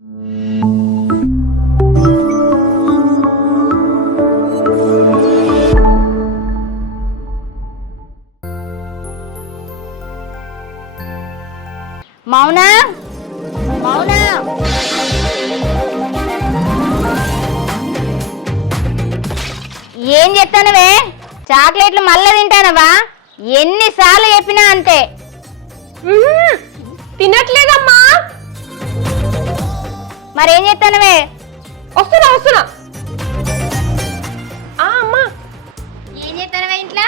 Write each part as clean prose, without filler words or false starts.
మౌనా మౌనా ఏం చెప్తానవే? చాక్లెట్లు మళ్ళీ తింటానవా? ఎన్నిసార్లు చెప్పినా అంతే. తినట్లేదమ్మా. మరేం చెప్తానవే? వస్తున్నా. అమ్మా ఏం చెప్తానవే ఇంట్లో?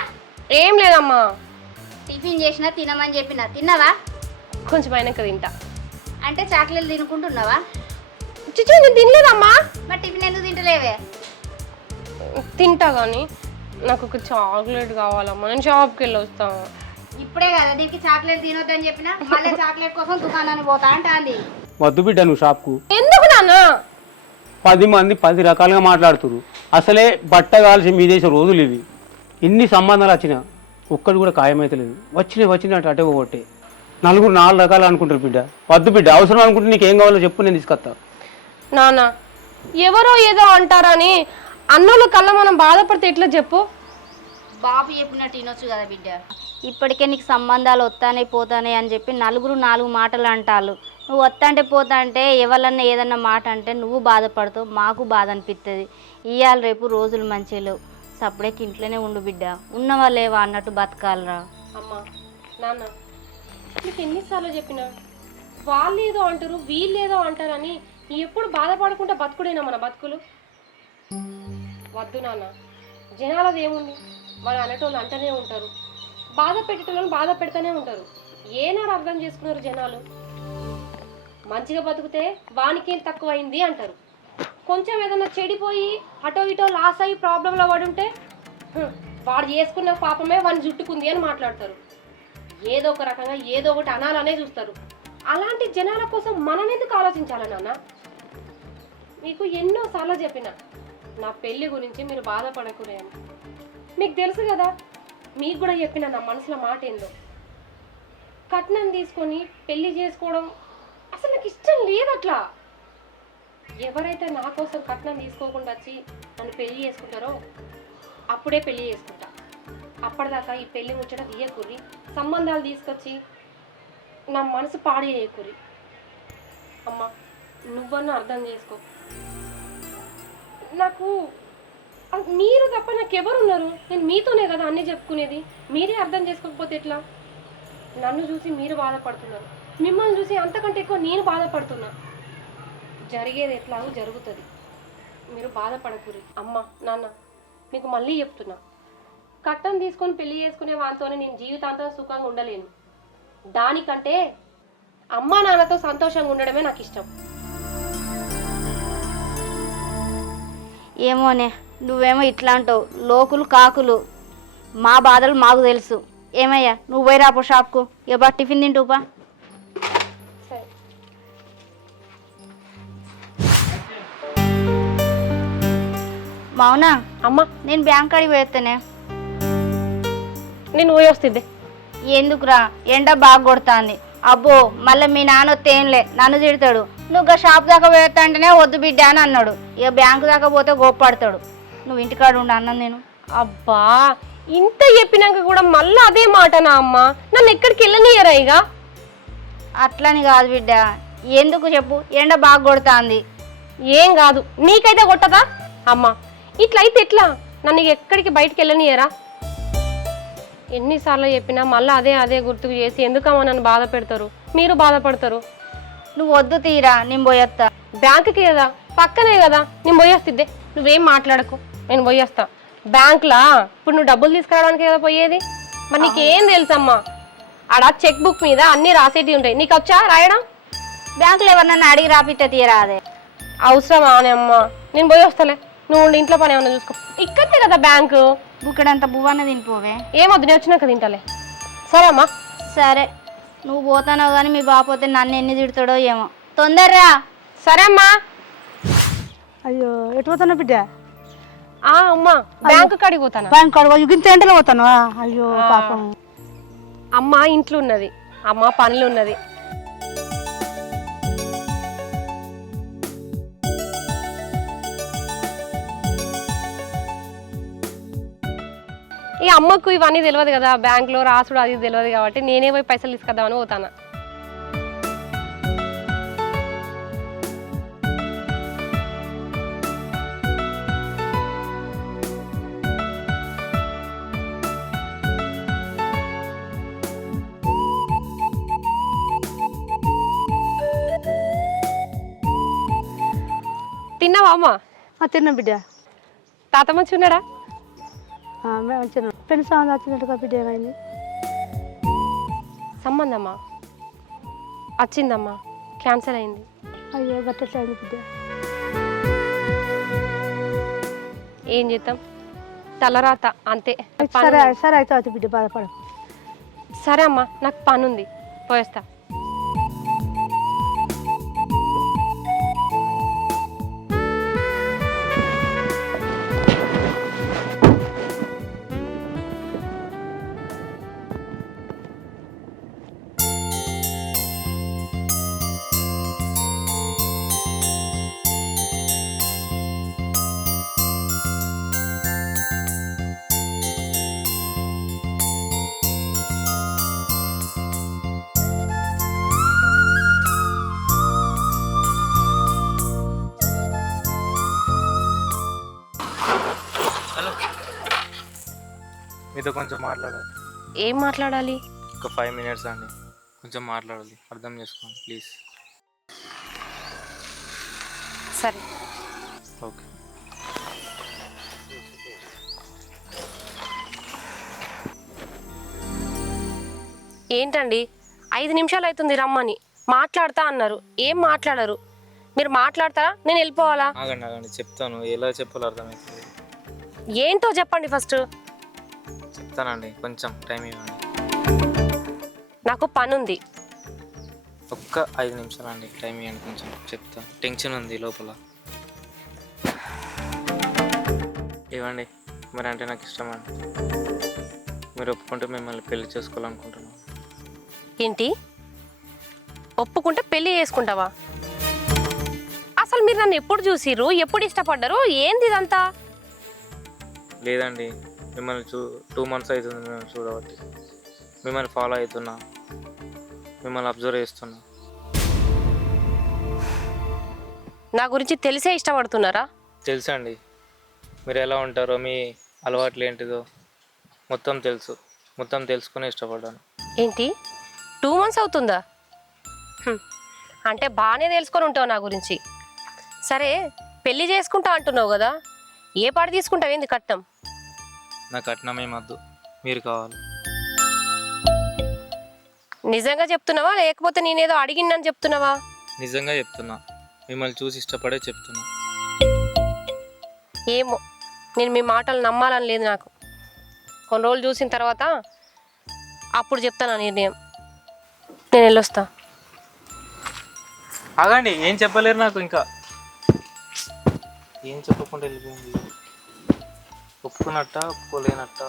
ఏం లేదమ్మా. టిఫిన్ చేసినా తినమని చెప్పినా తిన్నావా? కొంచెం అయినాక తింటా. అంటే చాక్లెట్లు తినుకుంటున్నావా? చిచ్చు నేను తినలేదమ్మా. మరి టిఫిన్ ఎందుకు తింటలేవే? తింటా కానీ నాకు ఒక చాక్లెట్ కావాలమ్మా. నేను షాప్కి వెళ్ళి వస్తాను. ఇప్పుడే కదా దీనికి చాక్లెట్ తినొద్దని చెప్పినా, మళ్ళీ చాక్లెట్ కోసం దుకాణానికి పోతా అంటాంది. వద్దు బిడ్డ నువ్వు షాప్కు. ఎందుకు నాన్న? 10 మంది 10 రకాలుగా మాట్లాడుతురు. అసలే బట్ట కాల్చి మీ దేశ రోజులు ఇవి. ఇన్ని సంబంధాలు వచ్చినా ఒక్కటి కూడా ఖాయమైతలేదు. వచ్చినట్టు అటే ఒకటే. నలుగురు 4 రకాలు అనుకుంటారు బిడ్డ. వద్దు బిడ్డ, అవసరం అనుకుంటే నీకేం కావాలో చెప్పు, నేను తీసుకొస్తా. నాన్న ఎవరో ఏదో అంటారని అన్నోళ్ళ కళ్ళ మనం బాధపడితే ఎట్లా చెప్పు? బాబు చెప్పినట్టు వినొచ్చు కదా బిడ్డ. ఇప్పటికే నీకు సంబంధాలు వస్తానే పోతానే అని చెప్పి నలుగురు 4 మాటలు అంటారు. నువ్వు వస్తాంటే పోతా అంటే ఎవరన్నా ఏదన్నా మాట అంటే నువ్వు బాధపడతావు, మాకు బాధ అనిపిస్తుంది. ఇవాళ రేపు రోజులు మంచిగా లేవు. సప్పుడేకి ఇంట్లోనే ఉండు బిడ్డ. ఉన్నవా లేవా అన్నట్టు బతకాలరా. అమ్మా నాన్న నీకు ఎన్నిసార్లు చెప్పినా వాళ్ళు ఏదో అంటారు వీళ్ళు ఏదో అంటారని ఎప్పుడు బాధపడకుండా బతుకుడేనా మన బతుకులు? వద్దు నాన్న. జనాలది ఏముంది, వాళ్ళు అనేటోళ్ళు అంటూనే ఉంటారు, బాధ పెట్టేటోళ్ళని బాధ పెడతానే ఉంటారు. ఏనాడు అర్థం చేసుకున్నారు జనాలు? మంచిగా బతుకుతే వానికేం తక్కువైంది అంటారు. కొంచెం ఏదైనా చెడిపోయి అటో ఇటో లాస్ అయ్యి ప్రాబ్లంలో పడి ఉంటే వాడు చేసుకున్న పాపమే వాడిని జుట్టుకుంది అని మాట్లాడతారు. ఏదో ఒక రకంగా ఏదో ఒకటి అనాలనే చూస్తారు. అలాంటి జనాల కోసం మనం ఎందుకు ఆలోచించాలి నాన్న? మీకు ఎన్నోసార్లు చెప్పిన నా పెళ్లి గురించి మీరు బాధపడకూడదు అని. మీకు తెలుసు కదా, మీకు కూడా చెప్పిన నా మనసులో మాట ఏందో. కట్నం తీసుకొని పెళ్లి చేసుకోవడం అసలు నాకు ఇష్టం లేదు. అట్లా ఎవరైతే నా కోసం కట్నం తీసుకోకుండా వచ్చి నన్ను పెళ్లి చేసుకుంటారో అప్పుడే పెళ్లి చేసుకుంటా. అప్పటిదాకా ఈ పెళ్లి ముచ్చట తీయకూరి, సంబంధాలు తీసుకొచ్చి నా మనసు పాడు చేయకూరి. అమ్మ నువ్వన్నా అర్థం చేసుకో. నాకు మీరు తప్ప నాకెవరున్నారు? నేను మీతోనే కదా అన్నీ చెప్పుకునేది. మీరే అర్థం చేసుకోకపోతే ఎట్లా? నన్ను చూసి మీరు బాధపడుతున్నారు, మిమ్మల్ని చూసి అంతకంటే ఎక్కువ నేను బాధపడుతున్నా. జరిగేది ఎట్లాగో జరుగుతుంది, మీరు బాధపడకూరి. అమ్మ నాన్న మీకు మళ్ళీ చెప్తున్నా, కట్నం తీసుకొని పెళ్లి చేసుకునే వాటితోనే నేను జీవితాంతం సుఖంగా ఉండలేను. దానికంటే అమ్మా నాన్నతో సంతోషంగా ఉండడమే నాకు ఇష్టం. ఏమోనే, నువ్వేమో ఇట్లా అంటావు. లోకులు కాకులు, మా బాధలు మాకు తెలుసు. ఏమయ్యా నువ్వు పోయి రాపో షాప్కు. ఇక టిఫిన్ తింటూపా. సరే మౌనా అమ్మ నేను బ్యాంక్ కాడికి పోయేస్తానే. నేను పోయి వస్తుంది. ఎందుకురా, ఎండ బాగా కొడుతుంది. అబ్బో మళ్ళీ మీ నాన్న వస్తే ఏంలే నన్ను తిడతాడు. నువ్వు షాప్ దాకా పోయేస్తా అంటేనే వద్దు బిడ్డ అని అన్నాడు. ఇక బ్యాంకు దాకా పోతే గోప్పడతాడు. నువ్వు ఇంటికాడ ఉండు అన్నాను నేను. అబ్బా ఇంత చెప్పినాక కూడా మళ్ళీ అదే మాటనా అమ్మ? నన్ను ఎక్కడికి వెళ్ళనియరా? ఇక అట్లని కాదు బిడ్డ, ఎందుకు చెప్పు, ఎండ బాగా కొడుతుంది. ఏం కాదు, నీకైతే కొట్టదా అమ్మ? ఇట్లయితే ఎట్లా? నన్ను ఎక్కడికి బయటికి వెళ్ళనియరా? ఎన్నిసార్లు చెప్పినా మళ్ళీ అదే గుర్తుకు చేసి ఎందుకమ్మా నన్ను బాధ పెడతారు, మీరు బాధపడతారు. నువ్వు వద్దు తీరా, నేను పోయేస్తా. బ్యాంకుకి కదా, పక్కనే కదా, నేను పోయేస్తుందే. నువ్వేం మాట్లాడకు, నేను పోయేస్తా. బ్యాంక్లా ఇప్పుడు నువ్వు డబ్బులు తీసుకురావడానికి కదా పోయేది. మరి నీకేం తెలుసమ్మా? ఆడ చెక్ బుక్ మీద అన్ని రాసేటివి ఉంటాయి. నీకు వచ్చా రాయడం? బ్యాంకులో ఎవరన్నా అడిగి రాపిస్తే తీరా. అదే అవసరమా అని అమ్మా? నేను పోయి వస్తాలే, నువ్వు ఇంట్లో పని ఏమన్నా చూసుకో. ఇక్కడే కదా బ్యాంకు. బుక్కడంత బువ్వన్న తినిపోవే. ఏమొద్దు, నేను వచ్చినాక తింటాలే. సరే అమ్మా. సరే, నువ్వు పోతానావు కానీ మీ బాబు పోతే నన్ను ఎన్ని తిడతాడో ఏమో. తొందరరా. సరే అమ్మా. అయ్యో ఎటు పోతాను బిడ్డ? అమ్మా బ్యాంకు కాడికి పోతాను. బ్యాంక్ కాడికి ఇంత ఎండలో పోతాను. అయ్యో పాపం. అమ్మ ఇంట్లో ఉన్నది, అమ్మ పనులు ఉన్నది. ఈ అమ్మకు ఇవన్నీ తెలియదు కదా, బ్యాంక్లో రాసుడు అది తెలియదు కాబట్టి నేనే పోయి పైసలు తీసుకొద్దామని పోతాను. తిన్నావా అమ్మ? తిన్నా బిడ్డ. తాత మంచి ఉన్నాడా? మంచిగా పెళ్లి సంబంధం వచ్చినట్టుగా బిడ్డ. ఏమైంది? సంబంధమ్మా వచ్చిందమ్మా, క్యాన్సల్ అయింది. అయ్యో గట్టట్లేదు బిడ్డ. ఏం చేద్దాం, తలరాత అంతే. సరే సరే అయితే బిడ్డ, బాధపడ. సరే అమ్మా, నాకు పని ఉంది, పోయేస్తా. మీతో కొంచెం మాట్లాడాలి. ఏం మాట్లాడాలి? ఒక 5 minutes అండి, కొంచెం మాట్లాడాలి, అర్థం చేసుకోండి ప్లీజ్. సరే ఓకే. ఏంటండి 5 నిమిషాలు అవుతుంది రమ్మని, మాట్లాడతా అన్నారు, ఏం మాట్లాడరు. మీరు మాట్లాడతారా, నేను వెళ్ళిపోవాలా? ఆగండి ఆగండి, చెప్తాను, ఎలా చెప్పాలో అర్థమవుతుంది. ఏంటో చెప్పండి ఫస్ట్. చెప్తానండి, కొంచెం టైం ఇవ్వండి. నాకు పని ఉంది. ఒక్క 5 నిమిషాలు అండి, టైం ఇవ్వండి, కొంచెం చెప్తా. టెన్షన్ ఉంది లోపల. ఇవ్వండి. మరి అంటే నాకు ఇష్టం అండి. మీరు ఒప్పుకుంటే మిమ్మల్ని పెళ్లి చేసుకోవాలనుకుంటున్నాను. ఏంటి? ఒప్పుకుంటే పెళ్లి చేసుకుంటావా? అసలు మీరు నన్ను ఎప్పుడు చూసిర్రు, ఎప్పుడు ఇష్టపడ్డారు, ఏంది ఇదంతా? లేదండి, మిమ్మల్ని 2 months అవుతుంది మిమ్మల్ని చూడబట్టి. మిమ్మల్ని ఫాలో అవుతున్నా, మిమ్మల్ని అబ్జర్వ్ చేస్తున్నా. నా గురించి తెలిసే ఇష్టపడుతున్నారా? తెలుసండి, మీరు ఎలా ఉంటారో, మీ అలవాట్లు ఏంటిదో మొత్తం తెలుసు. మొత్తం తెలుసుకుని ఇష్టపడ్డాను. ఏంటి 2 months అవుతుందా? అంటే బాగానే తెలుసుకొని ఉంటావు నా గురించి. సరే పెళ్లి చేసుకుంటా అంటున్నావు కదా, ఏ పాట తీసుకుంటావు, ఏంది కట్నం? నా కట్నం ఏమద్దు, మీరు కావాలి. నిజంగా చెప్తున్నావా లేకపోతే నేనేదో అడిగిందని చెప్తున్నావా? నిజంగా చెప్తున్నా, మిమ్మల్ని చూసి ఇష్టపడే చెప్తున్నా. ఏమో, నేను మీ మాటలు నమ్మాలని లేదు నాకు. కొన్ని రోజులు చూసిన తర్వాత అప్పుడు చెప్తాను ఆ నిర్ణయం. నేను వెళ్ళొస్తా. ఆగండి, ఏం చెప్పలేరు నాకు ఇంకా. ఏం చెప్పకుండా వెళ్ళిపోయింది. ఒప్పుకున్నట్ట ఒప్పుకోలేనట్ట.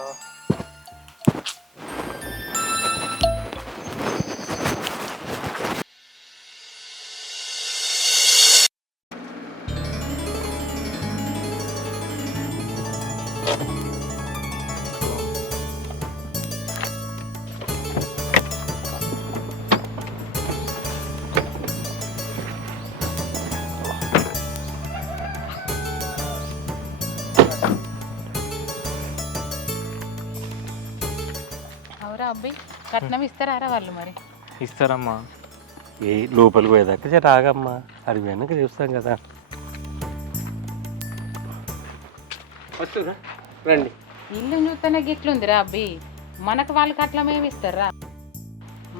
అబ్బాయి కట్నం ఇస్తారా వాళ్ళు? మరి ఇస్తారమ్మా. ఏ లోపలికి పోయేదాకా జర ఆగమ్మా, అడిగి వెనక చూస్తాం కదా. వస్తుందా? రండి. ఇల్లు చూస్తేనే గిట్లుందిరా అబ్బాయి, మనకు వాళ్ళు కట్నం ఏమి ఇస్తారా?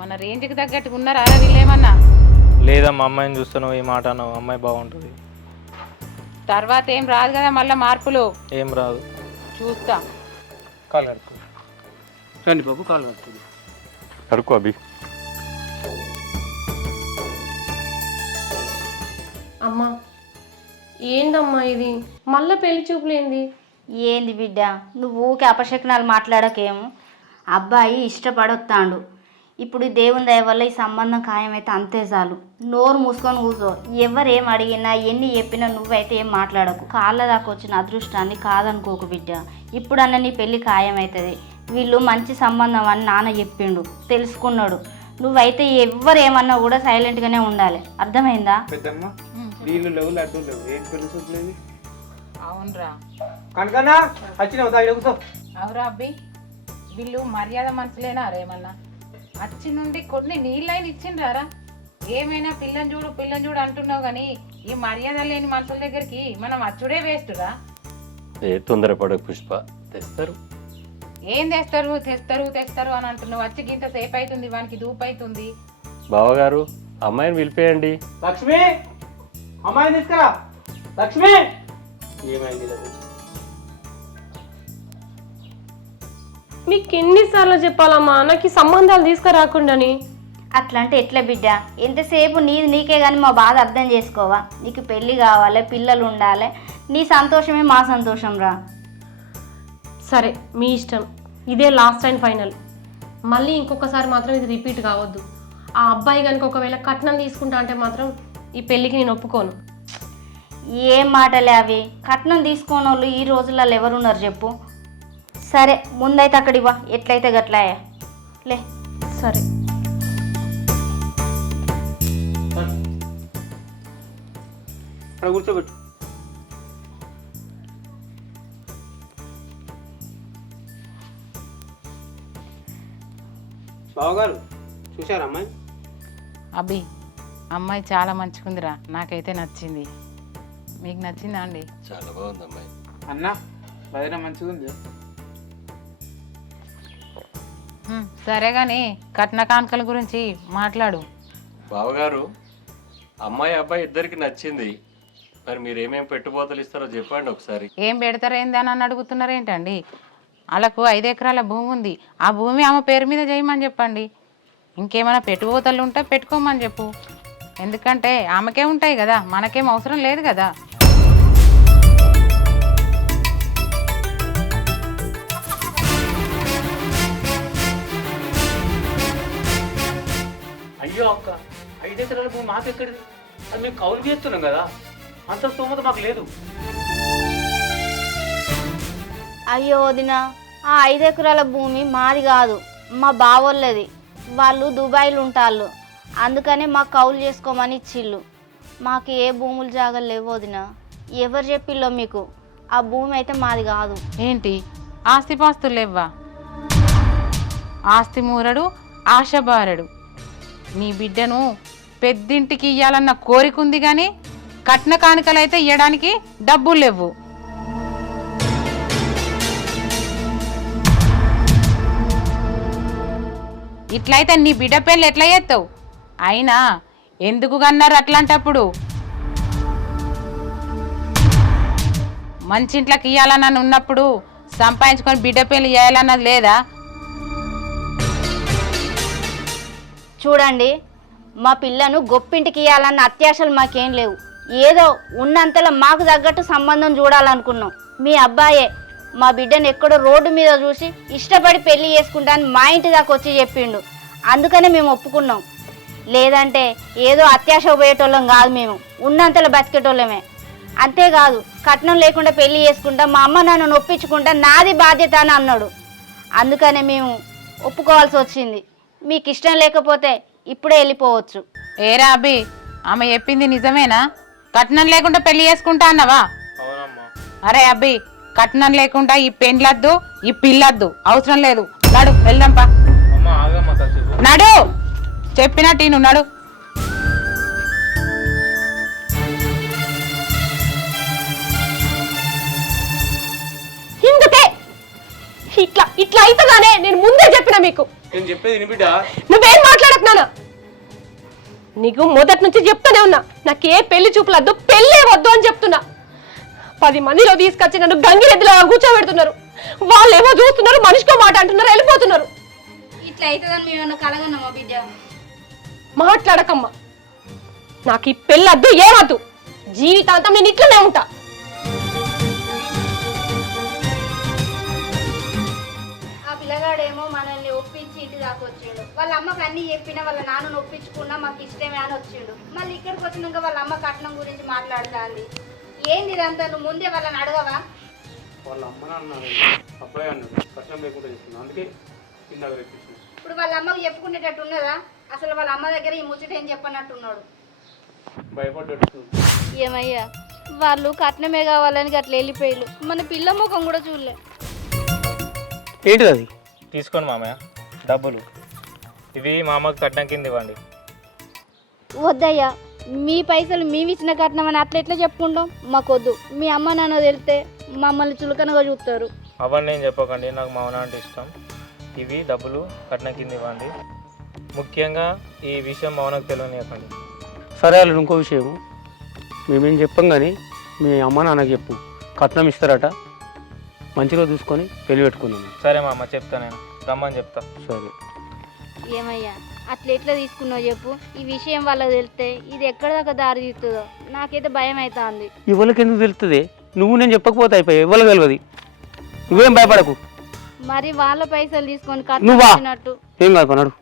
మన రేంజ్కి తగ్గట్టుగా ఉన్నారా వీళ్ళేమన్నా? లేదమ్మా, అమ్మాయిని చూస్తాను, ఈ మాట అన్నావు, అమ్మాయి బాగుంటుంది. తర్వాత ఏం రాదు కదా మళ్ళీ మార్పులు? ఏం రాదు, చూస్తా. కాలు కడుక్కో. రండి బాబు, కాలు కడుతుంది. కడుక్కో అభి. అమ్మా ఏందమ్మా ఇది, మళ్ళీ పెళ్లి చూపులేంది? ఏంది బిడ్డ, నువ్వు ఊకే అపశకునాలు మాట్లాడకేమో. అబ్బాయి ఇష్టపడొత్తాండు, ఇప్పుడు దేవుని దయ వల్ల ఈ సంబంధం ఖాయమైతే అంతే చాలు. నోరు మూసుకొని కూర్చో. ఎవరేం అడిగినా ఎన్ని చెప్పినా నువ్వైతే ఏం మాట్లాడకు. కాళ్ళ దాకా వచ్చిన అదృష్టాన్ని కాదనుకోకు బిడ్డ. ఇప్పుడన్నా నీ పెళ్ళి ఖాయమవుతుంది. వీళ్ళు మంచి సంబంధం అని నాన్న చెప్పిండు, తెలుసుకున్నాడు. నువ్వైతే ఎవరేమన్నా కూడా సైలెంట్గానే ఉండాలి. అర్థమైందా? పెద్దమ్మ నీళ్ళు లేవు, లడ్డు లేవు, ఏం తెలుసులేదు. అవునరా కనుకన్నా వచ్చినావు తాగి కూర్చో. అవురా అబ్బి, వీళ్ళు మర్యాద మనుషులేనా రేమన్నా? అచ్చి నుండి కొన్ని నీళ్ళైనా ఇచ్చిండ్రారా? ఏమైనా పిల్లని చూడు అంటున్నావు కానీ ఈ మర్యాద లేని మనుషుల దగ్గరికి మనం అచ్చుడే వేస్తురా. ఏ తొందరపడకు పుష్ప, తెస్తారు. ఏం తెస్తారు అని అంటున్నావు. వచ్చి గింత సేపు అవుతుంది, వానికి దూపు అవుతుంది. బావగారు అమ్మాయిని పిలిపేయండి. లక్ష్మి అమ్మాయిని తీసుకురా. లక్ష్మి ఏమైంది? మీకు ఎన్నిసార్లు చెప్పాలమ్మా నాకు ఈ సంబంధాలు తీసుకురాకుండాని? అట్లా అంటే ఎట్లా బిడ్డ? ఎంతసేపు నీది నీకే కానీ మా బాధ అర్థం చేసుకోవా? నీకు పెళ్ళి కావాలి, పిల్లలు ఉండాలి, నీ సంతోషమే మా సంతోషం రా. సరే మీ ఇష్టం, ఇదే లాస్ట్ అండ్ ఫైనల్. మళ్ళీ ఇంకొకసారి మాత్రం ఇది రిపీట్ కావద్దు. ఆ అబ్బాయి కనుక ఒకవేళ కట్నం తీసుకుంటా అంటే మాత్రం ఈ పెళ్ళికి నేను ఒప్పుకోను. ఏం మాటలే అవి? కట్నం తీసుకోని వాళ్ళు ఈ రోజులలో ఎవరున్నారు చెప్పు? సరే ముందైతే అక్కడికి వా, ఎట్లయితే గట్లాయా లే. సరే అక్కడ కూర్చోబెట్టు. బావగారు చూశారా అమ్మాయి? అబ్బి, అమ్మాయి చాలా మంచిగుందిరా, నాకైతే నచ్చింది. మీకు నచ్చిందా అండి? చాలా బాగుంది అమ్మాయి. అన్న వదిన మంచిగా ఉంది. సరే కానీ కట్న కానుకల గురించి మాట్లాడు. బావగారు అమ్మాయి అబ్బాయి ఇద్దరికి నచ్చింది, మరి మీరు ఏమేమి పెట్టుబోతలు ఇస్తారో చెప్పండి ఒకసారి. ఏం పెడతారేంది అని అడుగుతున్నారు ఏంటండి? వాళ్ళకు 5 ఎకరాల భూమి ఉంది, ఆ భూమి ఆమె పేరు మీద చేయమని చెప్పండి. ఇంకేమైనా పెట్టుబోతలు ఉంటే పెట్టుకోమని చెప్పు. ఎందుకంటే ఆమెకే ఉంటాయి కదా, మనకేం అవసరం లేదు కదా. అయ్యో అక్క, 5 ఎకరాల భూమి మాకెక్కడిది? అది మేము కౌలు చేస్తున్నాం కదా, అంత స్తోమత మాకు లేదు. అయ్యో వదిన, ఆ 5 ఎకరాల భూమి మాది కాదు, మా బావోళ్ళది. వాళ్ళు దుబాయ్లో ఉంటాళ్ళు, అందుకనే మాకు కౌలు చేసుకోమని ఇచ్చిళ్ళు. మాకు ఏ భూములు జాగలు లేవు వదిన. ఎవరు చెప్పిల్లో మీకు? ఆ భూమి అయితే మాది కాదు. ఏంటి ఆస్తిపాస్తులు లేవ్వా? ఆస్తి మూరడు ఆశబారడు. నీ బిడ్డను పెద్దింటికి ఇయ్యాలన్న కోరిక ఉంది కానీ కట్న కానుకలైతే ఇవ్వడానికి డబ్బులు లేవు. ఇట్లయితే నీ బిడ్డ పెళ్ళి ఎట్లా చేస్తావు? అయినా ఎందుకు కన్నారు అట్లాంటప్పుడు? మంచి ఇంట్లోకి ఇవ్వాలన్నది ఉన్నప్పుడు సంపాదించుకొని బిడ్డ పెళ్ళి చేయాలన్నది లేదా? చూడండి, మా పిల్లను గొప్పింటికి ఇవ్వాలన్న అత్యాశలు మాకేం లేవు. ఏదో ఉన్నంతలో మాకు తగ్గట్టు సంబంధం చూడాలనుకున్నాం. మీ అబ్బాయే మా బిడ్డను ఎక్కడో రోడ్డు మీద చూసి ఇష్టపడి పెళ్లి చేసుకుంటాను మా ఇంటి దాకా వచ్చి చెప్పిండు, అందుకనే మేము ఒప్పుకున్నాం. లేదంటే ఏదో అత్యాశ పోయేటోళ్ళం కాదు, మేము ఉన్నంతలో బతికేటోళ్ళమే. అంతేకాదు కట్నం లేకుండా పెళ్లి చేసుకుంటా, మా అమ్మ నన్ను నొప్పించుకుంటా, నాది బాధ్యత అని అన్నాడు. అందుకనే మేము ఒప్పుకోవాల్సి వచ్చింది. మీకు ఇష్టం లేకపోతే ఇప్పుడే వెళ్ళిపోవచ్చు. ఏరా అబ్బి, ఆమె చెప్పింది నిజమేనా? కట్నం లేకుండా పెళ్లి చేసుకుంటా అన్నవా? అవునమ్మా. అరే అబ్బి, కట్నం లేకుండా ఈ పెండ్లద్దు, ఈ పిల్లద్దు, అవసరం లేదు. నడు వెళ్దాంపా. అమ్మ ఆగమ్మా కాసేపు. నడు, చెప్పినట్టు నువ్వు నడు. ఇందుకే ఇట్లా ఇట్లా అవుతుందానే నేను ముందే చెప్పిన మీకు. నేను చెప్పేది విని బిడ్డ. నువ్వేం మాట్లాడకున్నాను? నీకు మొదటి నుంచి చెప్తూనే ఉన్నా, నాకు ఏ పెళ్లి చూపులద్దు, పెళ్ళే వద్దు అని చెప్తున్నా. 10 మందిలో తీసుకొచ్చి నన్ను గంగిరెద్దులో కూర్చోబెడుతున్నారు. వాళ్ళు ఏమో చూస్తున్నారు, మనిషికో మాట అంటున్నారు, వెళ్ళిపోతున్నారు. ఇట్లా అవుతుందని మేము కలగన్నామా బిడ్డ? మాట్లాడకమ్మా, నాకు ఈ పెళ్ళద్దు, ఏమద్దు. జీవితాంతం నేను ఇట్లనే ఉంటా. ఆ పిల్ల పిల్లగాడేమో మనల్ని ఒప్పించి ఇంటి దాకా వచ్చిండు. వాళ్ళ అమ్మకి అన్నీ చెప్పినా వాళ్ళ నాన్నను ఒప్పించుకున్నా మాకు ఇష్టమే అని వచ్చిండు. మళ్ళీ ఇక్కడికి వచ్చినాక వాళ్ళ అమ్మ కట్నం గురించి మాట్లాడుతుంది. ఏంది ఇదంతా? నువ్వు ముందే వాళ్ళని అడగవా? వాళ్ళ అమ్మ అన్నారు, అబ్బాయి అన్నాడు కష్టం లేకుండా చేస్తున్నాను, అందుకే కింద రెప్పించింది. ఇప్పుడు వాళ్ళ అమ్మకు చెప్పుకునేటట్టు ఉన్నదా? అసలు వాళ్ళ అమ్మ దగ్గర ఈ ముచ్చట ఏం చెప్పనట్టున్నాడు. భయపడ్డట్టు. ఏమయ్యా, వాళ్ళు కట్నమే కావాలని అట్లా వెళ్ళిపోయారు. మన పిల్ల ముఖం కూడా చూడలే. ఏంటిది అది? తీసుకోండి మామయ్య డబ్బులు, ఇవి మా అమ్మకి కట్నం కింద ఇవ్వండి. వద్దయ్యా, మీ పైసలు మేము ఇచ్చిన కట్నం అని అట్లా ఎట్లా చెప్పుకుంటాం? మాకొద్దు. మీ అమ్మ నాన్న తెలితే మమ్మల్ని చులకనగా చూస్తారు. అవన్నీ నేను చెప్పకండి, నాకు మా నాన్న అంటే ఇష్టం. ఇవి డబ్బులు కట్నం కింద ఇవ్వండి. ముఖ్యంగా ఈ విషయం మా నాన్నకు తెలియనియకండి. సరే వాళ్ళు ఇంకో విషయం, మేమేం చెప్పాం కానీ మీ అమ్మ నాన్నకి చెప్పు, కట్నం ఇస్తారట, మంచిగా చూసుకొని పెళ్లి పెట్టుకున్నాను. సరే మా అమ్మ చెప్తా, నేను రమ్మని చెప్తా. సరే. ఏమయ్యా, అట్లా ఎట్లా తీసుకున్నావు చెప్పు? ఈ విషయం వాళ్ళకి తెలిస్తే ఇది ఎక్కడ దాకా దారి తీస్తుందో నాకైతే భయం అవుతుంది. ఇవ్వలకి ఎందుకు తెలుస్తుంది? నువ్వు నేను చెప్పకపోతే అయిపోయాయి, ఇవ్వలకి తెలియదు. నువ్వేం భయపడకు. మరి వాళ్ళ పైసలు తీసుకొని నువ్వా? కట్టినట్టు ఏం కాదు కొన్నాడు.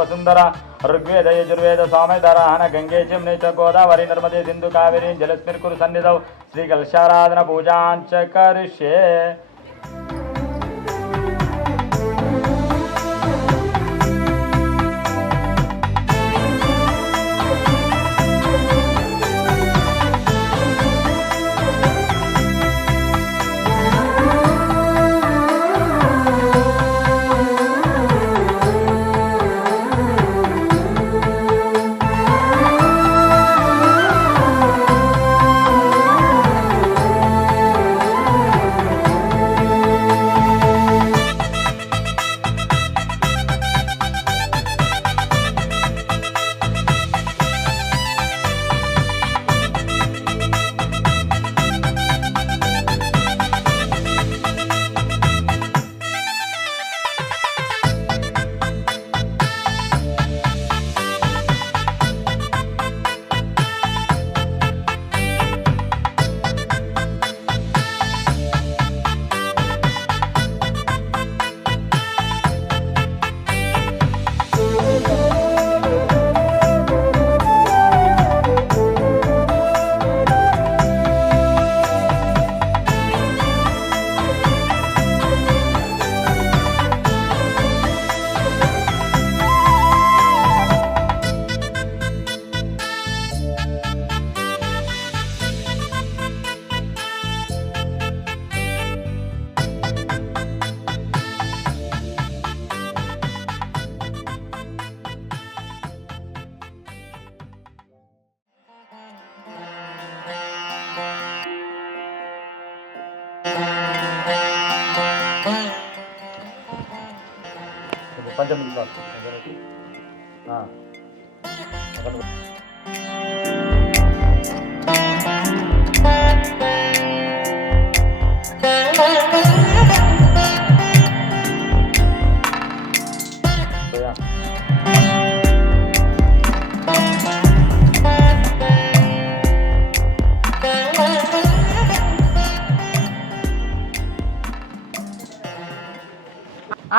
वसुंधर ऋग्वेद यजुर्वेद सामवेदराहन गंगे जमुने च गोदावरी नर्मदे सिंधु कावेरी जलस्मिन् कुरु सन्निधौ श्रीकलशाराधन पूजाञ्च करिष्ये।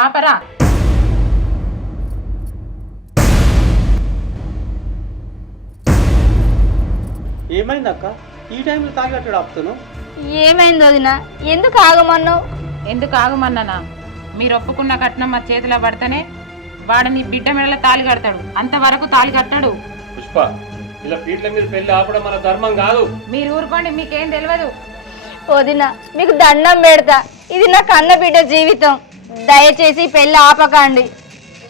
ఆపరా. ఏమైంది అక్క? ఈ టైంలో తాగట్టాడు ఆపుతాను. ఏమైంది వదిన? ఎందుకు ఆగమన్నావు? ఎందుకు ఆగమన్నానా? మీరు ఒప్పుకున్న కట్నం మా చేతిలో పడితేనే వాడు నీ బిడ్డ మెడలో తాళి కడతాడు, అంతవరకు తాళి కట్టాడు. పుష్ప, ఇలా పీట్ల మీద పెళ్లి ఆపడం మన ధర్మం కాదు. మీరు ఊరుకోండి, మీకేం తెలియదు. వదిన మీకు దండం పెడతా, ఇది నా కన్న బిడ్డ జీవితం, దయచేసి పెళ్ళి ఆపకండి.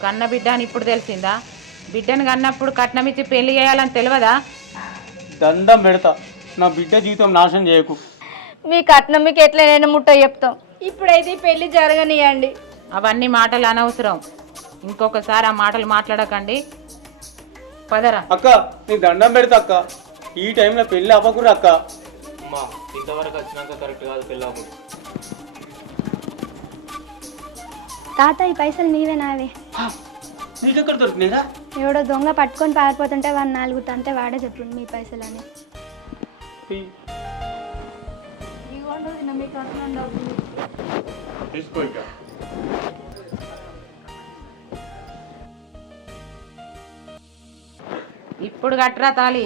కన్న బిడ్డ అని ఇప్పుడు తెలిసిందా? బిడ్డను కన్నప్పుడు కట్నం ఇచ్చి పెళ్లి చేయాలని తెలియదా? దండం పెడతా, నా బిడ్డ జీవితం నాశనం చేయకు. మీ కట్నం మీకు ఎట్లయినా ముట్ట చెప్తాం. ఇప్పుడైతే ఈ పెళ్లి జరగనియండి. అవన్నీ మాటలు అనవసరం, ఇంకొకసారి ఆ మాటలు మాట్లాడకండి. పదరా. అక్క నీ దండం పెడతా అక్క, ఈ టైంలో పెళ్ళి ఆపకురా అక్క. అమ్మా ఇంతవరకు వచ్చినాక కరెక్ట్ కాదు పెళ్ళి ఆపు. తాత ఈ పైసలు నీవే నావే. నీకెక్కడ దొరికినాయిరా? ఎవడో దొంగ పట్టుకొని పారిపోతుంటే వాడు 4 తంతే వాడే చెప్పిండు మీ పైసలని. తీసుకో ఇక. ఇప్పుడు కట్టరా తాళి.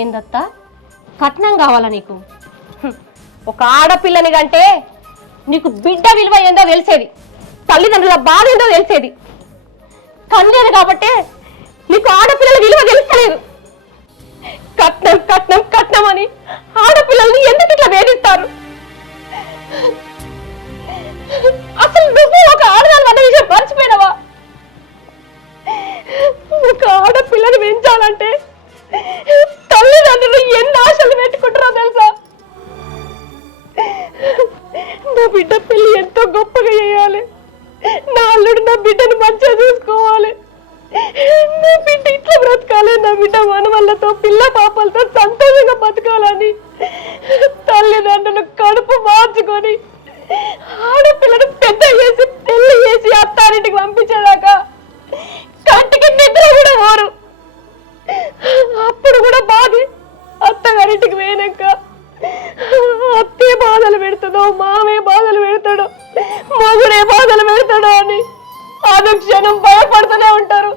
ఏందత్తా కట్నం కావాలా నీకు? ఒక ఆడపిల్లని కంటే నీకు బిడ్డ విలువ ఏందో తెలిసేది, తల్లిదండ్రుల బాధ ఏందో తెలిసేది. కనలేదు కాబట్టే నీకు ఆడపిల్లల విలువ తెలుస్తలేదు. కట్నం కట్నం కట్నం అని ఆడపిల్లల్ని ఎందుకు ఇట్లా వేధిస్తారు? అసలు నువ్వు ఒక ఆడదాని అన్న విషయం మర్చిపోయినావా? ఒక ఆడపిల్లని పెంచాలంటే తల్లిదండ్రులు ఎన్ని ఆశలు పెట్టుకుంటారో తెలుసా? నా బిడ్డ పెళ్లి ఎంతో గొప్పగా చేయాలి, నా అల్లుడు నా బిడ్డను మంచిగా చూసుకోవాలి, నా బిడ్డ ఇట్లా బ్రతకాలి, నా బిడ్డ మనవళ్ళతో పిల్ల పాపలతో సంతోషంగా బతకాలని తల్లిదండ్రులు కడుపు మార్చుకొని ఆడపిల్లను పెద్ద చేసి పెళ్లి చేసి అత్తారింటికి పంపించేదాకా కంటికి నిద్ర కూడా పోరు. అప్పుడు కూడా బాధే, అత్తగారింటికి పోయినాక అత్తే బాధలు పెడతాడో, మామే బాధలు పెడతాడో, మొగుడే బాధలు పెడతాడో అని అనుక్షణం భయపడుతూనే ఉంటారు.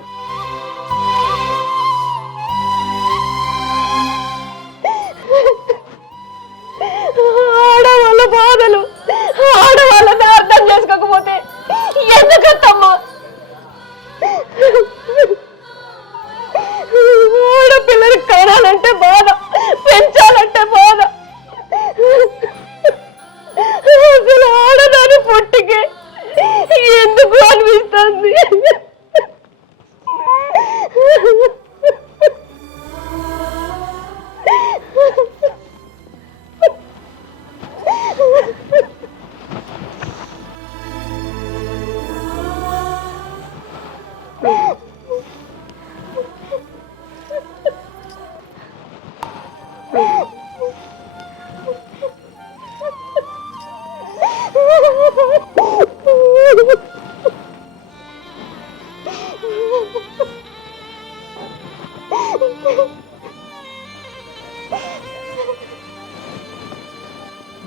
ఆడవాళ్ళ బాధలు ఆడవాళ్ళని అర్థం చేసుకోకపోతే ఎందుకత్తమ్మా? ఆడపిల్లలు కనాలంటే బాధ, పెంచాలంటే బాధ. అసలు ఆడదాని పొట్టికే ఎందుకు అనిపిస్తుంది?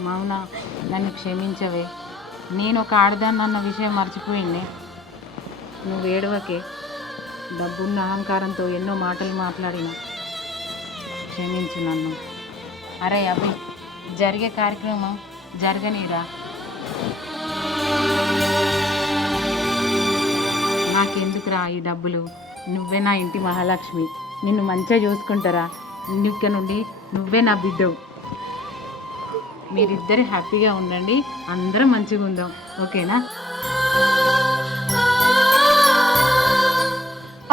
మౌనా, నన్ను క్షమించవే, నేను ఒక ఆడదాన్ని అన్న విషయం మర్చిపోయింది. నువ్వు ఏడవకే, డబ్బున్న అహంకారంతో ఎన్నో మాటలు మాట్లాడినా, క్షమించు నన్ను. అరే అభి, జరిగే కార్యక్రమం జరగనీరా. నాకెందుకురా ఈ డబ్బులు? నువ్వే నా ఇంటి మహాలక్ష్మి, నిన్ను మంచిగా చూసుకుంటారా. ఇక్కడ నుండి నువ్వే నా బిడ్డవు. మీరిద్దరు హ్యాపీగా ఉండండి, అందరం మంచిగా ఉందాం, ఓకేనా?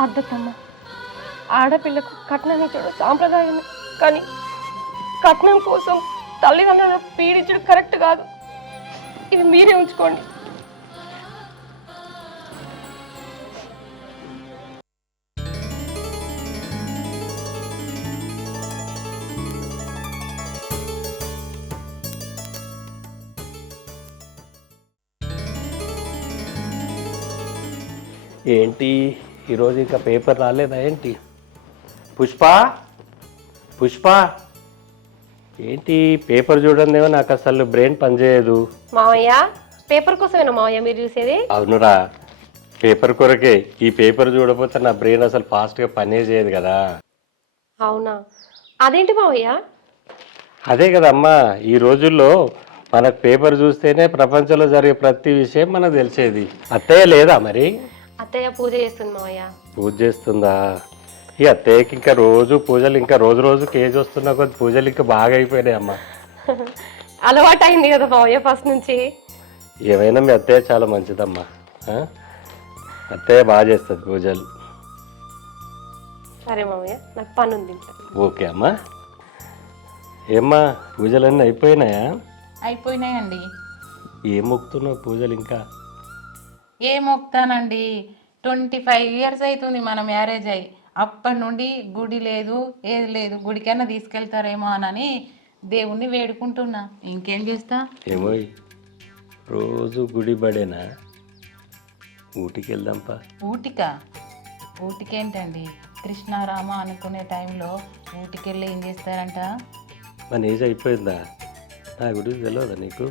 అద్దతమ్మ, ఆడపిల్లకు కట్నం ఇచ్చడం సాంప్రదాయమే, కానీ కట్నం కోసం తల్లిదండ్రులను పీడించడం కరెక్ట్ కాదు. ఇది మీరే ఉంచుకోండి. ఏంటి ఈరోజు ఇంకా పేపర్ రాలేదా ఏంటి? పుష్ప పుష్ప ఏంటి పేపర్ చూడందేమో నాకు అసలు బ్రెయిన్ పనిచేయదు. మావయ్య పేపర్ కోసమేనా మావయ్య మీరు చూసేది? అవునురా, పేపర్ కొరకే. ఈ పేపర్ చూడకపోతే నా బ్రెయిన్ అసలు ఫాస్ట్గా పనే చేయదు కదా. అవునా, అదేంటి మావయ్య? అదే కదమ్మా, ఈ రోజుల్లో మనకు పేపర్ చూస్తేనే ప్రపంచంలో జరిగే ప్రతి విషయం మనకు తెలిసేది. అత్తయ్య లేదా మరి? అత్తయ్య పూజ చేస్తుంది మావయ్య. పూజ చేస్తుందా? ఈ అత్తయ్యకి ఇంకా రోజు పూజలు, ఇంకా రోజు రోజు కేజీ వస్తున్న కొద్ది పూజలు ఇంకా బాగా అయిపోయినాయి అమ్మా. అలవాటు అయింది కదా మావయ్య ఫస్ట్ నుంచి. ఏమైనా మీ అత్తయ్య చాలా మంచిదమ్మా. ఆ? అత్తయ్య బాగా చేస్తుంది పూజలు. సరే మావయ్య, నాకు పని ఉంది. ఓకే అమ్మా. ఏమ్మా పూజలన్నీ అయిపోయినాయా? అయిపోయినాయండి. ఏం మొక్కుతున్నావు పూజలు ఇంకా? ఏ మొక్తానండి, 25 years అవుతుంది మన మ్యారేజ్ అయ్యి. అప్పటి నుండి గుడి లేదు, ఏది లేదు. గుడికైనా తీసుకెళ్తారేమో అని దేవుణ్ణి వేడుకుంటున్నా. ఇంకేం చేస్తా? ఏమో రోజు గుడి బడేనా? ఊటికి వెళ్దాంపా. ఊటికా? ఊటికేంటండి, కృష్ణారామ అనుకునే టైంలో ఊటికి వెళ్ళి ఏం చేస్తారంట? మన ఏజ్ అయిపోయిందా? నా గురించి తెలియదా నీకు?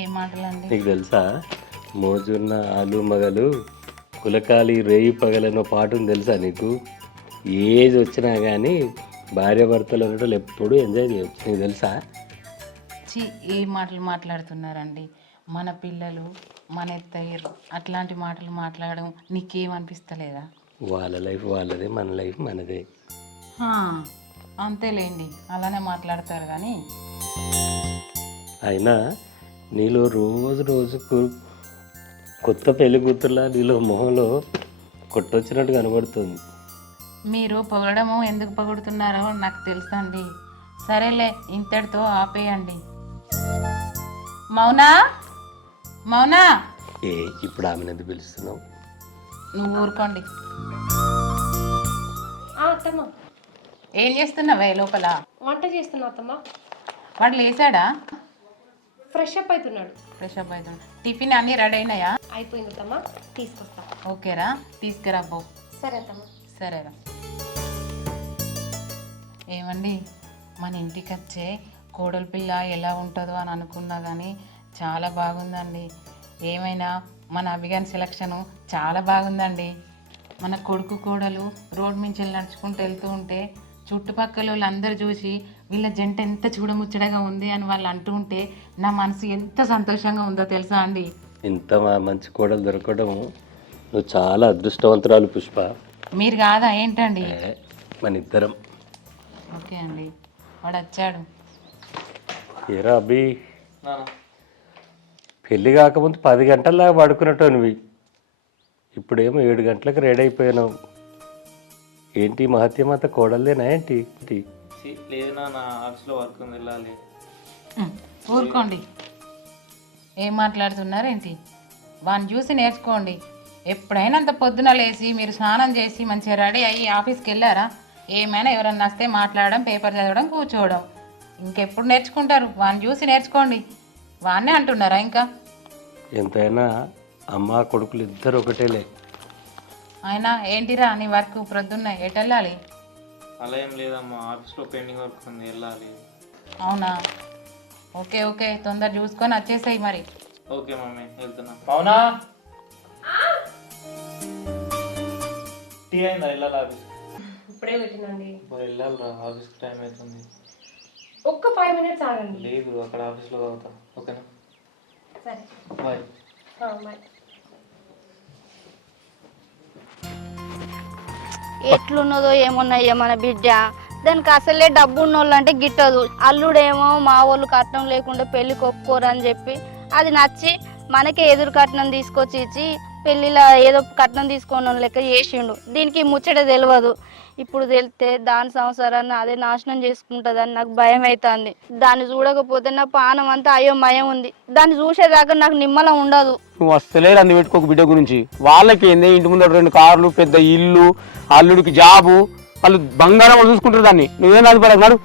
ఏం మాటలండి. నీకు తెలుసా మోజున్న ఆలు మగలు కులకాలి రేయి పగలనో పాటను తెలుసా నీకు? ఏజ్ వచ్చినా కానీ భార్య భర్తలు అనేటోళ్ళు ఎప్పుడు ఎంజాయ్ చేయవచ్చు. నీకు తెలుసా? ఏ మాటలు మాట్లాడుతున్నారండి? మన పిల్లలు మన ఎత్తయ్యరు అట్లాంటి మాటలు మాట్లాడడం నీకేమనిపిస్తలేదా? వాళ్ళ లైఫ్ వాళ్ళదే, మన లైఫ్ మనదే. అంతేలేండి, అలానే మాట్లాడతారు. కానీ అయినా నీలో రోజు రోజుకు కొత్త పెళ్లి కూతుర్లా నీలో మొహంలో కొట్టొచ్చినట్టు కనబడుతుంది. మీరు పొగడము ఎందుకు పొగుడుతున్నారో నాకు తెలుసండి. సరేలే, ఇంతటితో ఆపేయండి. మౌనా, మౌనా, ఇప్పుడు ఆమెను ఎందుకు పిలుస్తున్నావు? నువ్వు ఊరుకోండి. అత్తమ్మ, ఏం చేస్తున్నావే లోపల? వంట చేస్తున్నా అత్తమ్మ. వాడు లేచాడా? ఫ్రెష్ అప్ అవుతున్నాడు. ఫ్రెష్ అప్ అవుతున్నాడు. టిఫిన్ అన్నీ రెడీ అయినాయా? అయిపోయింది అత్తమ్మ, తీసుకొస్తా. ఓకేరా, తీసుకురా పో. సరే అత్తమ్మ. సరేరా. ఏమండి, మన ఇంటికి వచ్చే కోడలి పిల్ల ఎలా ఉంటుందో అని అనుకున్నా కానీ చాలా బాగుందండి. ఏమైనా మన అభిగాని సెలక్షను చాలా బాగుందండి. మన కొడుకు కోడలు రోడ్ నుంచి నడుచుకుంటూ వెళ్తూ ఉంటే చుట్టుపక్కల వాళ్ళందరూ చూసి వీళ్ళ జంట ఎంత చూడముచ్చడగా ఉంది అని వాళ్ళు అంటూ ఉంటే నా మనసు ఎంత సంతోషంగా ఉందో తెలుసా అండి. ఇంత మంచి కోడలు దొరకడం నువ్వు చాలా అదృష్టవంతురాలు పుష్ప. మీరు కాదా ఏంటండి? మన ఇద్దరం. ఓకే అండి. వాడు వచ్చాడు. ఏరా అబ్బి, పెళ్ళి కాకముందు 10 గంటల దాకా పడుకున్నట్టు నువ్వు, ఇప్పుడేమో 7 గంటలకు రెడీ అయిపోయినావు. ఏంటి మహత్యం అంతా కోడలేనా ఏంటి? లేదు నాన్న, ఆఫీస్లో వర్క్ ఉంది, వెళ్ళాలి. ఊరుకోండి, ఏం మాట్లాడుతున్నారేంటి? వాడిని చూసి నేర్చుకోండి. ఎప్పుడైనా అంత పొద్దున లేచి మీరు స్నానం చేసి మంచిగా రెడీ అయ్యి ఆఫీస్కి వెళ్ళారా? ఏమైనా ఎవరన్నా వస్తే మాట్లాడడం, పేపర్ చదవడం, కూర్చోవడం. ఇంకెప్పుడు నేర్చుకుంటారు? వాడిని చూసి నేర్చుకోండి. వాడినే అంటున్నారా ఇంకా? ఎంతైనా అమ్మ కొడుకులు ఇద్దరు ఒకటేలే. అయినా ఏంటిరా నీ వర్క్? ప్రొద్దున్న ఎటు వెళ్ళాలి? అలా ఏం లేదమ్మా, ఆఫీస్లో పెండింగ్ వర్క్ ఉంది, వెళ్ళాలి. అవునా? ఓకే ఓకే, తొందర చూసుకొని వచ్చేసాయి మరి. ఓకే మమ్మీ, వెళ్తున్నా. అవునా? టీ అయిందా? వెళ్ళాలి ఆఫీస్. ఇప్పుడే పెట్టినండి. వెళ్ళాలిరా, ఆఫీస్కి టైం అవుతుంది. ఒక్క 5 minutes ఆగండి. లేదు, అక్కడ ఆఫీస్లో అవుతా. ఓకేనా? సరే, బాయ్. బాయ్. ఎట్లున్నదో ఏమున్నాయో మన బిడ్డ. దానికి అసలే డబ్బు ఉన్నోళ్ళు అంటే గిట్టదు. అల్లుడేమో మా వాళ్ళు కట్నం లేకుండా పెళ్లి ఒప్పుకోరు అని చెప్పి అది నచ్చి మనకే ఎదురు కట్నం తీసుకొచ్చి ఇచ్చి పెళ్ళిలో ఏదో కట్నం తీసుకొని లెక్క చేసిండు. దీనికి ముచ్చట తెలియదు. ఇప్పుడు తెలిస్తే దాని సంసారాన్ని అదే నాశనం చేసుకుంటుందని నాకు భయం అవుతుంది. దాన్ని చూడకపోతే నా పానం అంతా అయోమయం ఉంది. దాన్ని చూసేదాకా నాకు నిమ్మలం ఉండదు. నువ్వు అస్సలే రంది పెట్టుకోక బిడ్డ గురించి. వాళ్ళకి ఏంది, ఇంటి ముందర 2 కార్లు, పెద్ద ఇల్లు, అల్లుడికి జాబు, వాళ్ళు బంగారం వాళ్ళు చూసుకుంటారు. దాన్ని నువ్వేం రాదు.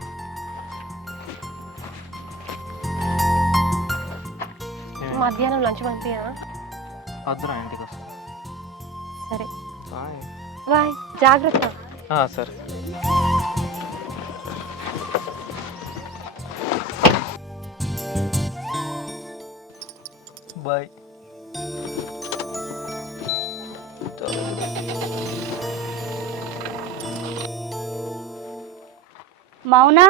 మధ్యాహ్నం లంచ్ పంపియా? వద్దురా, ఇంటికి వస్తా. సరే బాయ్, జాగ్రత్త. సరే. బాయ్. మౌనా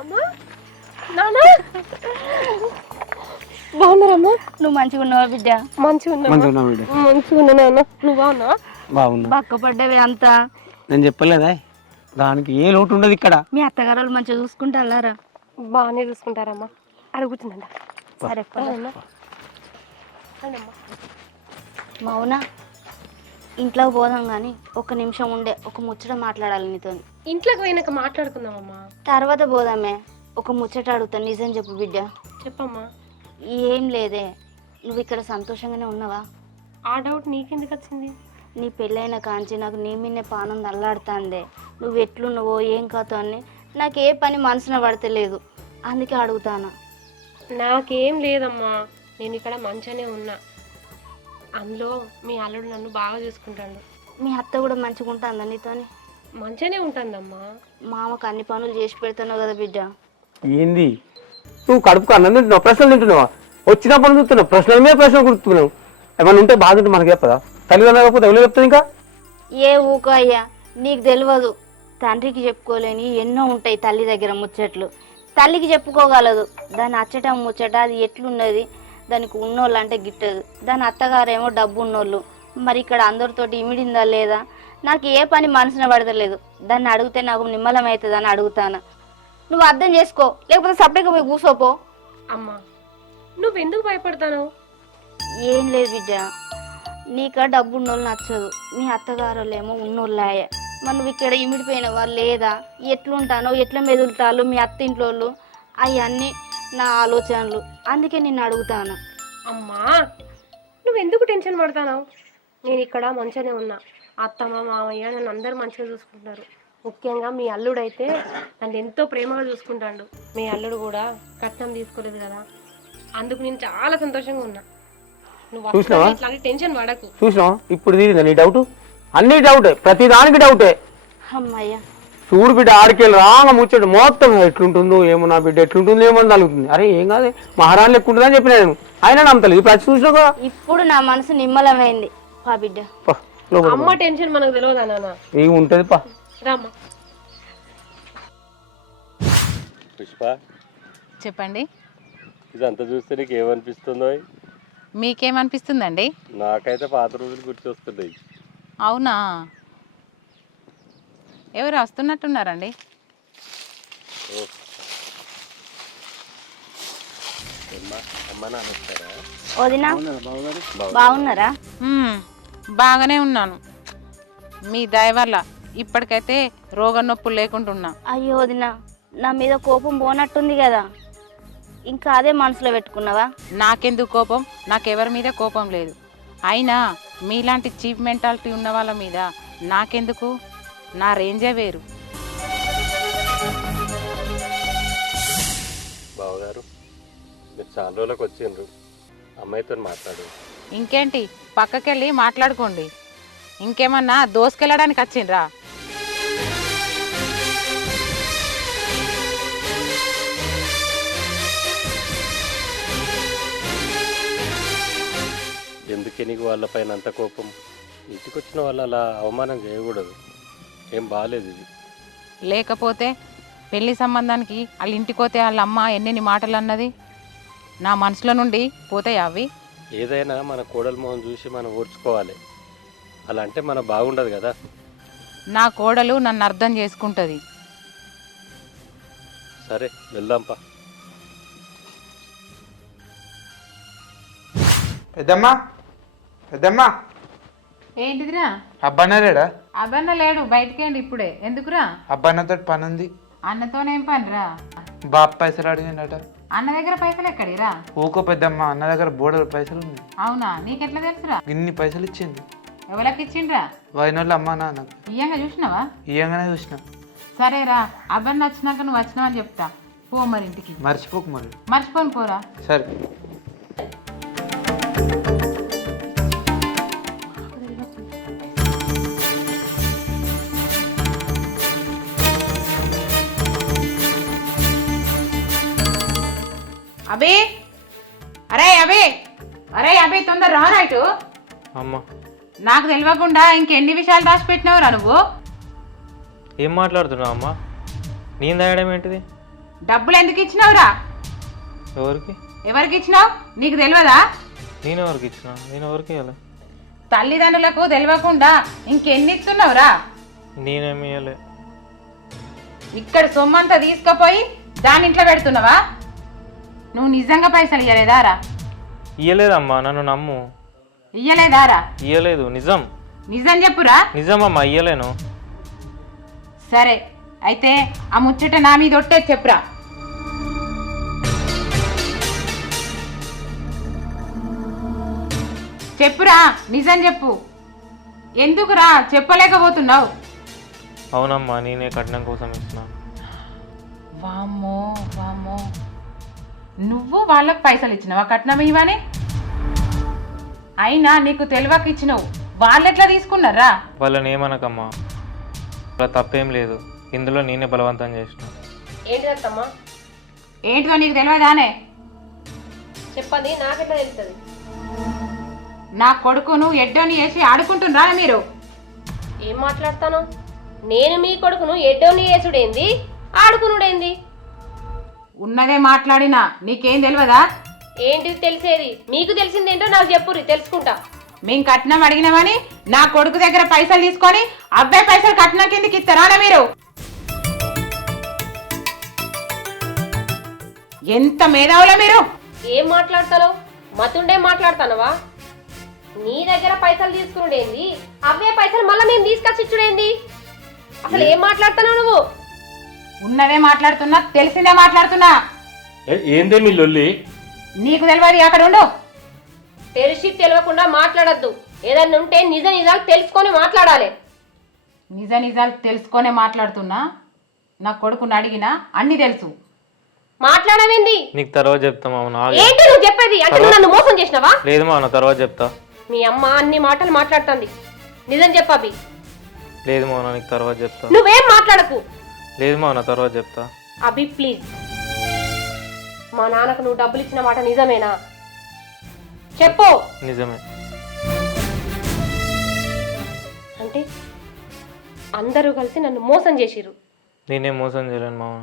అమ్మా, నాన్న బాగున్నారమ్మా? నువ్వు మంచిగా ఉన్నావా బిడ్డ? మంచిగా ఉన్నా, మంచిగా ఉన్నా బిడ్డ. మంచిగా ఉన్నా నాన్న. నువ్వు బాగున్నావా? బాగున్నా. బక్కపడ్డవి అంతా. నేను చెప్పలేదా దానికి ఏ లోటు ఉండదు ఇక్కడ. మీ అత్తగారు వాళ్ళు మంచిగా చూసుకుంటారా? బాగానే చూసుకుంటారమ్మా. అడుగుతుందంట. సరే రండమ్మా. మౌనా ఇంట్లోకి పోదాం కానీ ఒక్క నిమిషం ఉండే ఒక ముచ్చట మాట్లాడాలి నీతో. ఇంట్లోకి పోయినాక మాట్లాడుకుందామమ్మా. తర్వాత పోదామే. ఒక ముచ్చట అడుగుతాను, నిజం చెప్పు బిడ్డ. చెప్పమ్మా. ఏం లేదే, నువ్వు ఇక్కడ సంతోషంగానే ఉన్నావా? ఆ డౌట్ నీకెందుకు వచ్చింది? నీ పెళ్ళైన కాంచి నాకు నీ మీనే పానం నల్లాడుతాందే. నువ్వు ఎట్లున్నావో ఏం కాతో అని నాకు ఏ పని మనసున పడతలేదు, అందుకే అడుగుతాను. నాకేం లేదమ్మా, నేను ఇక్కడ మంచిగానే ఉన్నా. అందులో మీ అల్లుడు నన్ను బాగా చూసుకుంటాడు. మీ అత్త కూడా మంచిగా ఉంటుందా నీతోని? మంచిగానే ఉంటుందమ్మా. మామకు అన్ని పనులు చేసి పెడుతున్నావు కదా బిడ్డ. ఏంది నువ్వు కడుపుకు అన్నం తింటున్నావు, ప్రశ్నలు తింటున్నావా? వచ్చినప్పుడు చూస్తున్నావు, ప్రశ్నల మీద ప్రశ్నలు గుర్తున్నావు. ఏమన్నా ఉంటే బాధ ఉంటే మనకు చెప్పదా? తల్లిదండ్రులు కాకపోతే ఎవరు చెప్తుంది? ఇంకా ఏ ఊకో అయ్యా, నీకు తెలియదు. తండ్రికి చెప్పుకోలేని ఎన్నో ఉంటాయి తల్లి దగ్గర ముచ్చట్లు. తల్లికి చెప్పుకోగలదు దాని అచ్చటం ముచ్చట, అది ఎట్లున్నది, దానికి ఉన్నోళ్ళు అంటే గిట్టదు. దాని అత్తగారేమో డబ్బు ఉన్నోళ్ళు. మరి ఇక్కడ అందరితోటి ఇమిడిందా లేదా? నాకు ఏ పని మనసున పడతలేదు. దాన్ని అడిగితే నాకు నిమ్మలం అవుతుంది అని అడుగుతాను. నువ్వు అర్థం చేసుకో, లేకపోతే సపరేట్గా పోయి కూర్చోపో. అమ్మా, నువ్వెందుకు భయపడతావు? ఏం లేదు బిడ్డ, నీకు డబ్బు ఉన్నోళ్ళు నచ్చదు, మీ అత్తగారు ఏమో ఉన్నోళ్ళాయే. మరి నువ్వు ఇక్కడ ఇమిడిపోయినవా లేదా? ఎట్లుంటానో, ఎట్లా మెదులుతాలో మీ అత్త ఇంట్లో, అవన్నీ నా ఆలోచనలు. అందుకే నిన్ను అడుగుతాను. అమ్మా, నువ్వెందుకు టెన్షన్ పడతావు? నేను ఇక్కడ మంచిగానే ఉన్నా. అత్తమ్మ మామయ్య నన్ను అందరూ మంచిగా చూసుకుంటారు. ముఖ్యంగా మీ అల్లుడైతే నన్ను ఎంతో ప్రేమగా చూసుకుంటాడు. మీ అల్లుడు కూడా కట్నం తీసుకోలేదు కదా, అందుకు నేను చాలా సంతోషంగా ఉన్నా. నువ్వు ఇట్లాంటి టెన్షన్ పడకు. చూసినావా ఇప్పుడు తీరిందా నీ డౌట్? అన్ని డౌటే, ప్రతి దానికి డౌటే. అమ్మయ్య చూడు బిడ్డ, ఆడికెళ్ళి రాగా ముచ్చడు మొత్తం ఎట్లుంటుందో ఏమో, నా బిడ్డ ఎట్లుంటుందో ఏమో అని తగులుతుంది. అరే ఏం కాదు, మహారాణి లెక్క ఉంటుందని చెప్పిన నేను. ఆయన నమ్మతలేదు. ఇప్పుడు అది చూసినా కదా, ఇప్పుడు నా మనసు నిమ్మలమైంది. పా బిడ్డ. అమ్మ టెన్షన్ మనకు తెలియదా నాన్న? ఏమి ఉంటుంది పా. రామ్మా. పుష్ప, చెప్పండి. ఇదంతా చూస్తే నీకు ఏమనిపిస్తుందో? మీకేమనిపిస్తుందండి? నాకైతే పాత రోజులు గుర్తొస్తున్నాయి. అవునా? ఎవరు వస్తున్నట్టున్నారండి? వదినా బాగున్నారా? బాగానే ఉన్నాను, మీ దయ వల్ల. ఇప్పటికైతే రోగ నొప్పులు లేకుండా ఉన్నా. అయ్యో వదినా, నా మీద కోపం పోనట్టుంది కదా, ఇంకా అదే మనసులో పెట్టుకున్నావా? నాకెందుకు కోపం? నాకెవరి మీద కోపం లేదు. అయినా మీలాంటి చీప్ మెంటాలిటీ ఉన్న వాళ్ళ మీద నాకెందుకు? నా రేంజే వేరు. బావగారు, మీరు చాలా రోజులకు వచ్చిండ్రు, అమ్మాయితో మాట్లాడు. ఇంకేంటి, పక్కకెళ్ళి మాట్లాడుకోండి. ఇంకేమన్నా దోసుకెళ్ళడానికి వచ్చిండ్రా? ఎందుకే నీకు వాళ్ళపైన అంత కోపం? ఇంటికి వచ్చిన వాళ్ళు అలా అవమానం చేయకూడదు. ఏం బాగాలేదు ఇది. లేకపోతే పెళ్లి సంబంధానికి వాళ్ళ ఇంటికి పోతే వాళ్ళ అమ్మ ఎన్నెన్ని మాటలు అన్నది, నా మనసులో నుండి పోతాయి అవి. ఏదైనా మన కోడల మొహం చూసి మనం ఓర్చుకోవాలి. అలా అంటే మన బాగుండదు కదా. నా కోడలు నన్ను అర్థం చేసుకుంటుంది. సరే వెళ్దాంపా. పెద్దమ్మా, పెద్దమ్మా, ఏంటిదిరా? అబ్బన్న లేడా? అబ్బన్న లేడు, బయటికేండి ఇప్పుడే. ఎందుకురా? అబ్బన్నతో పని ఉంది. అన్నతోనేం పనిరా? బాబు పైసలు అడిగిందట. అన్న దగ్గర పైసలు ఎక్కడిరా? ఊకో పెద్దమ్మ, అన్న దగ్గర బోర్డర్ పైసలు ఉన్నాయి. అవునా? నీకెట్లా తెలుసురా? ఇన్ని పైసలు ఇచ్చింది. ఎవరికి ఇచ్చిండ్రా? వైనోళ్ళు అమ్మ నాన్న. ఇయ్యంగా చూసినావా? ఇయ్యంగానే చూసిన. సరేరా, అబ్బన్న వచ్చినాక నువ్వు వచ్చినావని చెప్తా. పో మరి ఇంటికి. మర్చిపోకు మరి. మర్చిపోను పోరా. సరే. అబే అరే అబే అరే అబే తొందర రా రైటు. అమ్మ నాకు తెలియకుండా ఇంకెన్ని విషయాలు దాచిపెట్టినావురా నువ్వు? ఏం మాట్లాడుతున్నావు అమ్మ? నేను తాగడం ఏంటిది? డబ్బులు ఎందుకు ఇచ్చినావురా? ఎవరికి? ఎవరికి ఇచ్చినావు నీకు తెలియదా? నేను ఎవరికి ఇచ్చిన? నేను ఎవరికి ఇవ్వలే. తల్లిదండ్రులకు తెలియకుండా ఇంకెన్ని ఇస్తున్నావురా? నేనేమి ఇవ్వలే. ఇక్కడ సొమ్మంతా తీసుకుపోయి దాని ఇంట్లో పెడుతున్నావా? నువ్వు నిజంగా పైసలు ఇయ్యలేదారా? ఇయ్యలేదమ్మా, నన్ను నమ్ము. ఇయ్యలేదారా? ఇయ్యలేదు, నిజం. నిజం చెప్పురా. నిజమమ్మా, ఇయ్యలేను. సరే అయితే ఆ ముచ్చట నా మీద ఒట్టే చెప్పురా. చెప్పురా, నిజం చెప్పు. ఎందుకురా చెప్పలేకపోతున్నావు? అవునమ్మా, నేనే కట్నం కోసం ఇచ్చిన. వామ్మో వామ్మో, నువ్వు వాళ్ళకి పైసలు ఇచ్చినావా కట్నం ఇవ్వని? అయినా నీకు తెలియక ఇచ్చినావు, వాళ్ళు ఎట్లా తీసుకున్నారా? వాళ్ళని ఏమనకమ్మా, వాళ్ళ తప్పేం లేదు. ఇందులో నేనే బలవంతం చేసిన. ఏంటిదమ్మా? ఏంటిదో నీకు తెలియదానే? చెప్పండి, నాకెట్లా తెలుస్తుంది? నా కొడుకును ఎడ్డోని వేసి ఆడుకుంటున్నారా మీరు? ఏం మాట్లాడతాను? నేను మీ కొడుకును ఎడ్డోని వేసుడేంది, ఆడుకునుడేంది? ఉన్నదే మాట్లాడినా నీకేం తెలియదా? ఏంటిది తెలిసేది? మీకు తెలిసిందేంటో నాకు చెప్పుర్రి, తెలుసుకుంటా. మేము కట్నం అడిగినామని నా కొడుకు దగ్గర పైసలు తీసుకొని అబ్బాయి పైసలు కట్నం కిందకి ఇస్తారా మీరు? ఎంత మేధావులా మీరు? ఏం మాట్లాడతావు? మతుండే మాట్లాడతానవా? నీ దగ్గర పైసలు తీసుకునుడేంది, అవే పైసలు మళ్ళీ మేము తీసుకొచ్చి ఇచ్చుడేంది? అసలు ఏం మాట్లాడుతున్నావు నువ్వు? ఉన్నదే మాట్లాడుతున్నా, తెలిసిందే మాట్లాడుతున్నా. ఏందే మీ లొల్లి? నీకు తెలియదు, అక్కడ ఉండు. తెలిసి తెలియకుండా మాట్లాడద్దు. ఏదన్నా ఉంటే నిజ నిజాలు తెలుసుకొని మాట్లాడాలి. నిజ నిజాలు తెలుసుకొనే మాట్లాడుతున్నా. నా కొడుకుని అడిగినా అన్ని తెలుసు. మాట్లాడవేంది? నీకు తర్వాత చెప్తామా? ఏంటి నువ్వు చెప్పేది? అంటే నువ్వు నన్ను మోసం చేసినావా? లేదు మా, నా తర్వాత చెప్తా. మీ అమ్మ అన్ని మాటలు మాట్లాడుతుంది, నిజం చెప్పాబి. లేదు మా, నీకు తర్వాత చెప్తా. నువ్వేం మాట్లాడకు. లేదు మా, నా తర్వాత చెప్తా. అభి ప్లీజ్, మా నాన్నకు నువ్వు డబ్బులు ఇచ్చిన మాట నిజమేనా? చెప్పు. నిజమే. అంటే అందరూ కలిసి నన్ను మోసం చేసిరు. నేనేం మోసం చేయలేను మామ.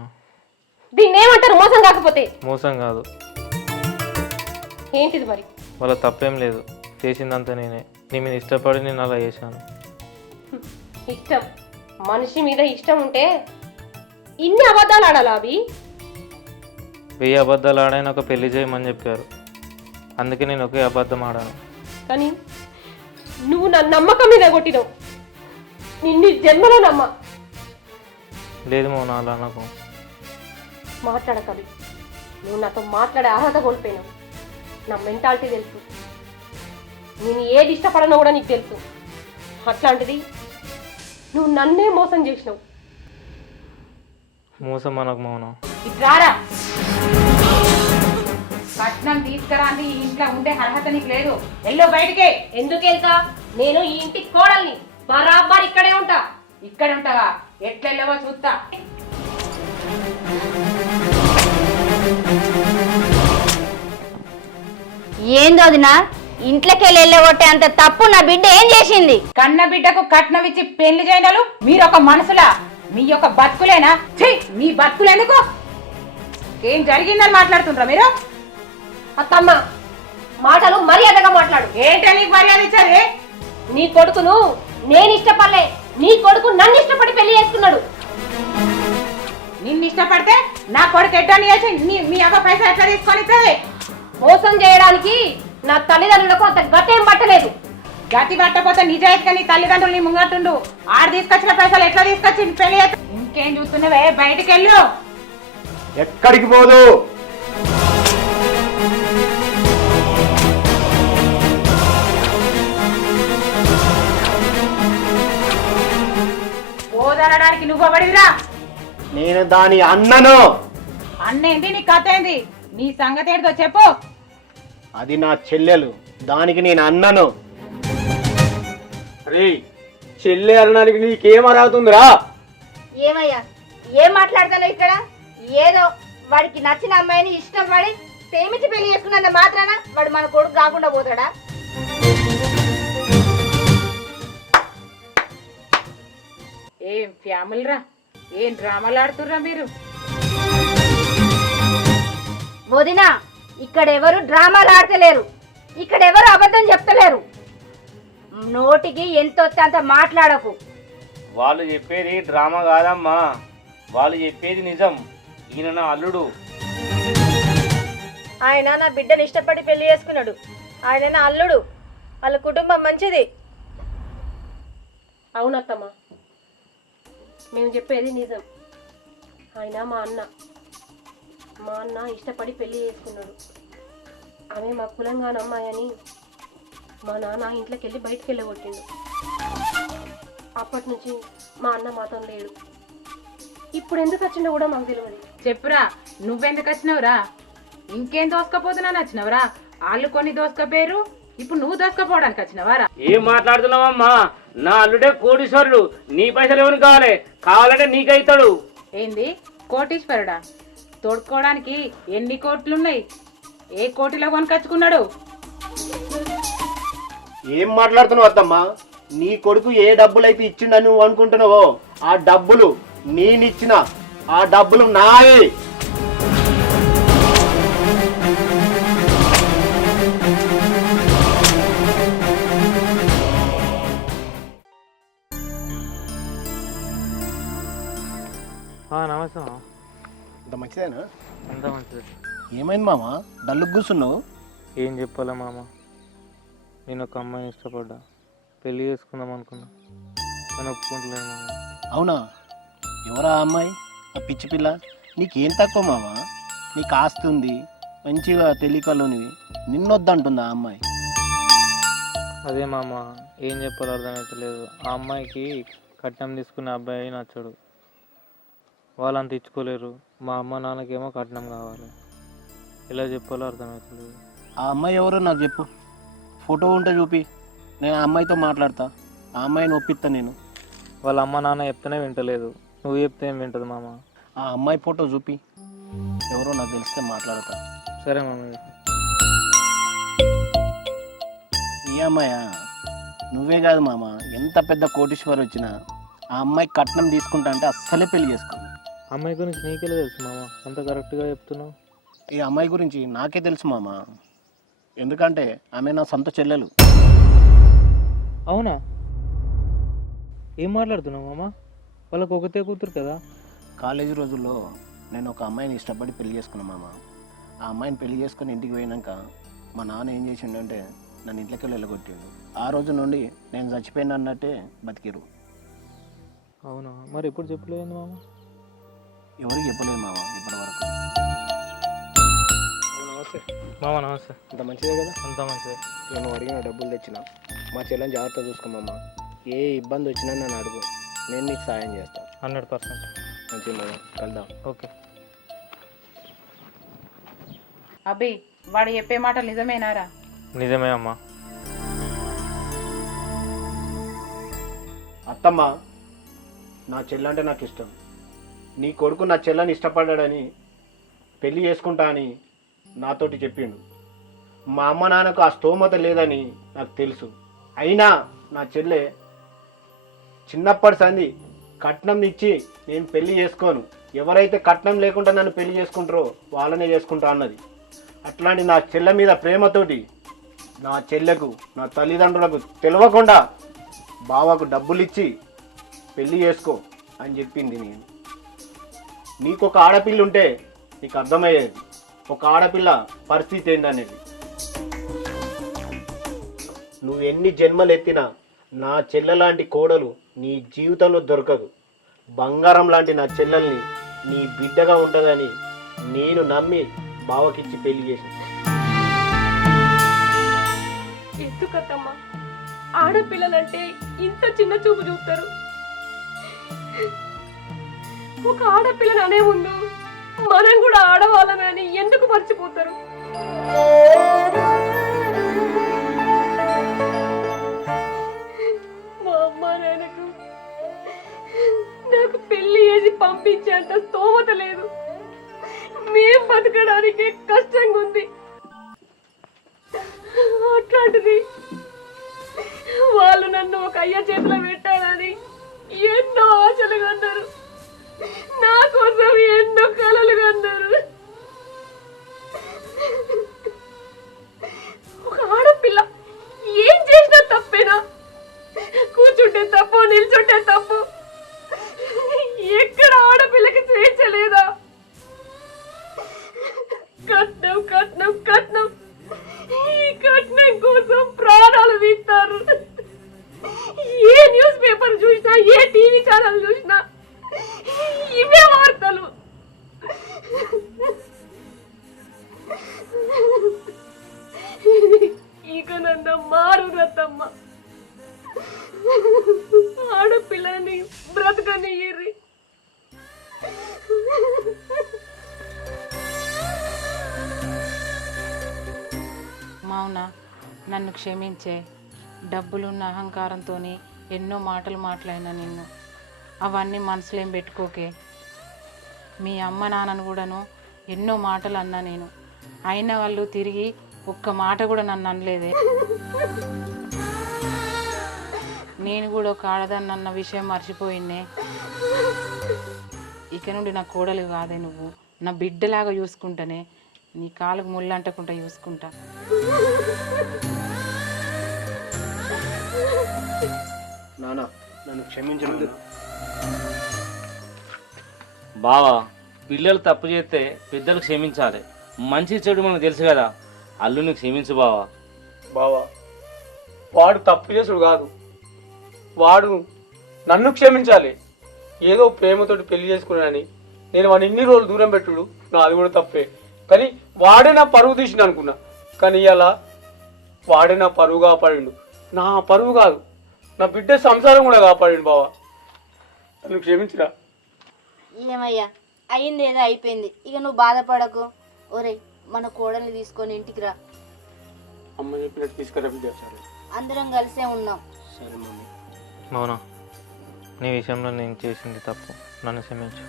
దీన్ని ఏమంటారు మోసం కాకపోతే? మోసం కాదు. ఏంటిది మరి? వాళ్ళ తప్పేం లేదు, చేసిందంతా నేనే. నీ మీద ఇష్టపడి నేను అలా చేశాను. ఇష్టం, మనిషి మీద ఇష్టం ఉంటే ఇన్ని అబద్ధాలు ఆడాలా అభి? 1000 అబద్ధాలు ఆడైనా ఒక పెళ్లి చేయమని చెప్పారు, అందుకే నేను ఒకే అబద్ధం ఆడాను. కానీ నువ్వు నా నమ్మకం మీద కొట్టినావు. నిన్ను జన్మలో నమ్మ. లేదు మౌన, అలా నాకు మాట్లాడకవి. నువ్వు నాతో మాట్లాడే అర్హత కోల్పోయినావు. నా మెంటాలిటీ తెలుసు, నేను ఏది ఇష్టపడనో కూడా నీకు తెలుసు. అట్లాంటిది నువ్వు నన్నే మోసం చేసినావు. మోసం మనకు మౌన. ఇట్లారా, కట్నం తీసుకురాంది ఈ ఇంట్లో ఉండే అర్హత నీకు లేదు. ఎల్లో బయటికే. ఎందుకు వెళ్తా? నేను ఈ ఇంటికి కోడల్ని, బరాబర్ ఇక్కడే ఉంటా. ఇక్కడ ఉంటావా? ఎట్లెళ్ళవో చూస్తా. ఏందో వదినా, ఇంట్లోకి వెళ్ళగొట్టే అంత తప్పు నా బిడ్డ ఏం చేసింది? కన్న బిడ్డకు కట్నం ఇచ్చి పెళ్లి చేయడాలు మీరు ఒక మనుషులా? మీ యొక్క బతుకులేనా? ఛీ, మీ బతుకులు ఎందుకు? ఏం జరిగిందని మాట్లాడుతుండ్రా మీరు? అత్తమ్మ, మాటలు మర్యాదగా మాట్లాడు. ఏంటో నీకు మర్యాద ఇచ్చేది? నీ కొడుకును నేను ఇష్టపడలే, నీ కొడుకు నన్ను ఇష్టపడి పెళ్లి చేసుకున్నాడు. నిన్ను ఇష్టపడితే నా కొడుకు ఎడ్డని చేసి మీ అవ్వ పైసలు ఎట్లా తీసుకొని ఇస్తుంది? మోసం చేయడానికి నా తల్లిదండ్రులకు అంత గతేం పట్టలేదు. గతి పట్టకపోతే నిజాయితీగా నీ తల్లిదండ్రులు నీ ముంగటుండు. ఆడు తీసుకొచ్చిన పైసలు ఎట్లా తీసుకొచ్చి పెళ్లి చేస్తా? ఇంకేం చూస్తున్నావే? బయటికి వెళ్ళు. ఎక్కడికి పోదు. పోదనడానికి నువ్వు పడివిరా. నేను దాని అన్నను. అన్నేంటి నీ కథ ఏంది? నీ సంగతి ఏంటో చెప్పు. అది నా చెల్లెలు, దానికి నేను అన్నను. రే, చెల్లె అనడానికి నీకేం అర్హతుందిరా? ఏమయ్యా, ఏం మాట్లాడతావు ఇక్కడ? ఏదో వాడికి నచ్చిన అమ్మాయిని ఇష్టం పడి ప్రేమించి పెళ్లి చేసుకున్నంత మాత్రాన వాడు మన కొడుకు కాకుండా పోతాడా? ఏం ఫ్యామిలీ రా, ఏం డ్రామాలు ఆడుతుర్రా మీరు? వదినా, ఇక్కడ ఎవరు డ్రామాలు ఆడతలేరు, ఇక్కడ ఎవరు అబద్ధం చెప్తలేరు. నోటికి ఎంత వస్తే అంత మాట్లాడకు. వాళ్ళు చెప్పేది డ్రామా కాదమ్మా, వాళ్ళు చెప్పేది నిజం. ఈయన నా అల్లుడు. ఆయన నా బిడ్డను ఇష్టపడి పెళ్లి చేసుకున్నాడు. ఆయన నా అల్లుడు. వాళ్ళ కుటుంబం మంచిది. అవునత్తమ్మా, మేము చెప్పేది నిజం. ఆయన మా అన్న ఇష్టపడి పెళ్లి చేసుకున్నాడు. ఆమె మా కులంగాన అమ్మాయి అని మా నాన్న ఇంట్లోకి వెళ్ళి బయటికి వెళ్ళగొట్టిండు. అప్పటి నుంచి మా అన్న మాతో లేడు. ఇప్పుడు ఎందుకు వచ్చిందో కూడా మాకు తెలియదు. చెప్పురా, నువ్వెందుకు వచ్చినావురా? ఇంకేం దోసుకపోతున్నా వచ్చినవరా? వాళ్ళు కొన్ని దోసుకపోయారు, ఇప్పుడు నువ్వు దోసుకపోవడానికి వచ్చినవారా? ఏం మాట్లాడుతున్నావమ్మా? నా అల్లుడే కోటీశ్వరుడు. నీ పైసలు ఎవరికి కావాలి? కావాలంటే నీకైతాడు. ఏంది కోటీశ్వరుడా? తోడుకోవడానికి ఎన్ని కోట్లున్నాయి? ఏ కోటిలో కొనుకొచ్చుకున్నాడు? ఏం మాట్లాడుతున్నావు అత్తమ్మా? నీ కొడుకు ఏ డబ్బులైతే ఇచ్చిండని నువ్వు అనుకుంటున్నావో ఆ డబ్బులు నేనిచ్చిన, ఆ డబ్బులు నాయే. నమస్తే మామ. అంత మంచిదేనా? అంత మంచిది. ఏమైంది మామ, డల్లు కూర్చున్నావు? ఏం చెప్పాలా మామ, నేను ఒక అమ్మాయిని ఇష్టపడ్డా, పెళ్ళి చేసుకుందాం అనుకున్నా, కానీ ఒప్పుకుంటలేదు మామ. అవునా? ఎవరా అమ్మాయి? ఆ పిచ్చి పిల్ల? నీకేం తక్కువ మామ? నీకు ఆస్తి ఉంది, మంచిగా తెలియకలోనివి, నిన్నొద్దంటుందా ఆ అమ్మాయి? అదే మామ, ఏం చెప్పాలో అర్థమవుతలేదు. ఆ అమ్మాయికి కట్నం తీసుకునే అబ్బాయి నచ్చడు, వాళ్ళంత ఇచ్చుకోలేరు. మా అమ్మ నాన్నకేమో కట్నం కావాలి. ఎలా చెప్పాలో అర్థమవుతలేదు. ఆ అమ్మాయి ఎవరో నాకు చెప్పు, ఫోటో ఉంటే చూపి, నేను ఆ అమ్మాయితో మాట్లాడతా, ఆ అమ్మాయిని ఒప్పిస్తా నేను. వాళ్ళ అమ్మ నాన్న చెప్తేనే వింటలేదు, నువ్వు చెప్తే ఏం వింటది మామ? ఆ అమ్మాయి ఫోటో చూపి, ఎవరో నాకు తెలిస్తే మాట్లాడతా. సరే మామ. ఈ అమ్మాయా? నువ్వే కాదు మామ, ఎంత పెద్ద కోటీశ్వరు వచ్చినా ఆ అమ్మాయి కట్నం తీసుకుంటా అంటే అస్సలే పెళ్లి చేసుకో. అమ్మాయి గురించి నీకెలా తెలుసు మామ, అంత కరెక్ట్గా చెప్తున్నావు? ఈ అమ్మాయి గురించి నాకే తెలుసు మామ, ఎందుకంటే ఆమె నా సొంత చెల్లెలు. అవునా? ఏం మాట్లాడుతున్నావు మామ? వాళ్ళకు ఒకతే కూతురు కదా. కాలేజీ రోజుల్లో నేను ఒక అమ్మాయిని ఇష్టపడి పెళ్లి చేసుకున్నాను మామ. ఆ అమ్మాయిని పెళ్లి చేసుకుని ఇంటికి పోయినాక మా నాన్న ఏం చేసిండంటే నన్ను ఇంట్లోకి వెళ్ళగొట్టిండు. ఆ రోజు నుండి నేను చచ్చిపోయిన అన్నట్టే బతికిరు. అవునా? మరి ఎప్పుడు చెప్పలేదు మామ? ఎవరికి చెప్పలేదు మామ ఇప్పటి వరకు. నమస్తే మామ. నమస్తే. అంత మంచిదే కదా? అంత మంచిదే. నేను అడిగిన డబ్బులు తెచ్చిన, మా చెల్లెని జాగ్రత్త చూసుకోమమ్మ. ఏ ఇబ్బంది వచ్చినా నన్ను అడుగు, నేను నీకు సాయం చేస్తాను. 100%. మంచిది మామ, కలుద్దాం. ఓకే. అబ్బి, వాడు చెప్పే మాటలు నిజమేనారా? నిజమే అమ్మా. అత్తమ్మ, నా చెల్లంటే నాకు ఇష్టం. నీ కొడుకు నా చెల్లని ఇష్టపడ్డాడని పెళ్లి చేసుకుంటా అని నాతోటి చెప్పిండు. మా అమ్మ నాన్నకు ఆ స్తోమత లేదని నాకు తెలుసు. అయినా నా చెల్లె చిన్నప్పటి సంది కట్నం ఇచ్చి నేను పెళ్లి చేసుకోను, ఎవరైతే కట్నం లేకుండా నన్ను పెళ్లి చేసుకుంటారో వాళ్ళనే చేసుకుంటా అన్నది. అట్లాంటి నా చెల్లె మీద ప్రేమతోటి నా చెల్లెకు నా తల్లిదండ్రులకు తెలియకుండా బావకు డబ్బులు ఇచ్చి పెళ్లి చేసుకో అని చెప్పింది. నేను నీకు ఒక ఆడపిల్ల ఉంటే నీకు అర్థమయ్యేది ఒక ఆడపిల్ల పరిస్థితి ఏంటనేది. నువ్వు ఎన్ని జన్మలు ఎత్తినా నా చెల్లె లాంటి కోడలు నీ జీవితంలో దొరకదు. బంగారం లాంటి నా చెల్లెల్ని నీ బిడ్డగా ఉంటుందని నేను నమ్మి బావకిచ్చి పెళ్లి చేశాను. ఎందుకత్తమ్మా ఆడపిల్లలంటే ఇంత చిన్న చూపు చూస్తారు? ఒక ఆడపిల్లని అనే ముందు మనం కూడా ఆడవాళ్ళమే అని ఎందుకు మర్చిపోతారు? మా అమ్మ నాన్నకు నాకు పెళ్లి చేసి పంపించేంత స్తోమత లేదు. మేం బతకడానికి కష్టంగా ఉంది. అట్లాంటిది వాళ్ళు నన్ను ఒక అయ్య చేతిలో పెట్టారని ఎన్నో ఆశలు కన్నారు, నా కోసం ఎన్నో కలలు కన్నారు. ఒక ఆడపిల్ల ఏం చేసినా తప్పేనా? కూర్చుంటే తప్పు, నిల్చుంటే తప్పు. ఎక్కడ ఆడపిల్లకి స్వేచ్ఛ లేదా? కట్నం కట్నం కట్నం, ఈ కట్నం కోసం ప్రాణాలు తీస్తారు. ఏ న్యూస్ పేపర్ చూసినా, ఏ టీవీ ఛానల్ చూసినా ఇవే వార్తలు. ఇక నన్ను మారు రత్తమ్మ, ఆడపిల్లని బ్రతకనియ్యిర్రి. మౌన, నన్ను క్షమించే. డబ్బులున్న అహంకారంతో ఎన్నో మాటలు మాట్లాడినా నిన్ను. అవన్నీ మనసులో ఏం పెట్టుకోకే. మీ అమ్మ నాన్నను కూడాను ఎన్నో మాటలు అన్నా నేను. అయిన వాళ్ళు తిరిగి ఒక్క మాట కూడా నన్ను అనలేదే. నేను కూడా ఒక ఆడదాన్ని అన్న విషయం మర్చిపోయినే. ఇక నుండి నా కోడలు కాదే నువ్వు, నా బిడ్డలాగా చూసుకుంటానే. నీ కాళ్ళకు ముళ్ళు అంటకుండా చూసుకుంటా. నాన్న నన్ను క్షమించు. బావా, పిల్లలు తప్పు చేస్తే పెద్దలు క్షమించాలి. మంచి చెడు మనకు తెలుసు కదా. అల్లుని క్షమించు బావా. బావా, వాడు తప్పు చేసుడు కాదు, వాడు నన్ను క్షమించాలి. ఏదో ప్రేమతోటి పెళ్లి చేసుకున్నానని నేను వాడిని ఇన్ని రోజులు దూరం పెట్టుడు నాది కూడా తప్పే. కానీ వాడే నా పరువు తీసిండు అనుకున్నా. కానీ ఇలా వాడే నా పరువు కాపాడిండు. నా పరువు కాదు, నా బిడ్డ సంసారం కూడా కాపాడిండు. బావా, నన్ను క్షమించురా. ఏమయ్యా, అయింది ఏదో అయిపోయింది. ఇక నువ్వు బాధపడకు. ఒరే, మన కోడల్ని తీసుకొని ఇంటికి రా. అమ్మ చెప్పినట్టు తీసుకురా బిడ్డ. సరే, అందరం కలిసే ఉన్నాం. సరే మమ్మీ. మౌనా, నీ విషయంలో నేను చేసింది తప్పు, నన్ను క్షమించు.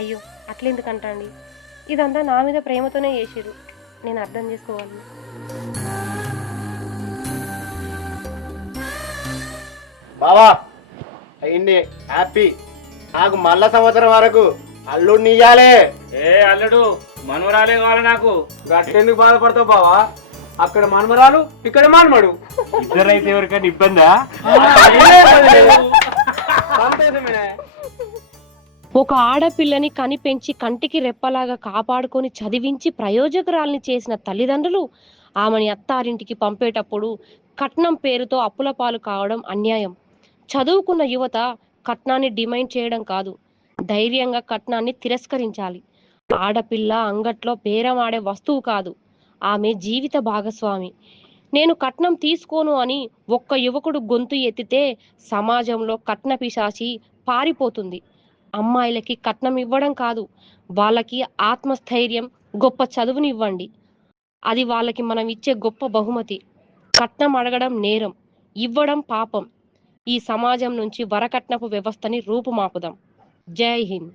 అయ్యో, అట్లెందుకంటండి? ఇదంతా నా మీద ప్రేమతోనే చేసిరు. నేను అర్థం చేసుకోవాలి. బావా అయింది హ్యాపీ. నాకు మళ్ళా సంవత్సరం వరకు అల్లుడిని ఇయ్యాలే. ఏ అల్లుడు, మనవరాలే కావాలి నాకు. గట్టెందుకు బాధపడతావు బావా? అక్కడ మనమరాలు, ఇక్కడ మనమడు. ఇద్దరైతే ఎవరికైనా ఇబ్బందా? సంతోషమేనా? ఒక ఆడపిల్లని కనిపెంచి కంటికి రెప్పలాగా కాపాడుకొని చదివించి ప్రయోజకురాల్ని చేసిన తల్లిదండ్రులు ఆమెని అత్తారింటికి పంపేటప్పుడు కట్నం పేరుతో అప్పుల పాలు కావడం అన్యాయం. చదువుకున్న యువత కట్నాన్ని డిమాండ్ చేయడం కాదు, ధైర్యంగా కట్నాన్ని తిరస్కరించాలి. ఆడపిల్ల అంగట్లో బేరమాడే వస్తువు కాదు, ఆమె జీవిత భాగస్వామి. నేను కట్నం తీసుకోను అని ఒక్క యువకుడు గొంతు ఎత్తితే సమాజంలో కట్న పిశాచి పారిపోతుంది. అమ్మాయిలకి కట్నం ఇవ్వడం కాదు, వాళ్ళకి ఆత్మస్థైర్యం, గొప్ప చదువుని ఇవ్వండి. అది వాళ్ళకి మనం ఇచ్చే గొప్ప బహుమతి. కట్నం అడగడం నేరం, ఇవ్వడం పాపం. ఈ సమాజం నుంచి వరకట్నపు వ్యవస్థని రూపుమాపుదాం. జై హింద్.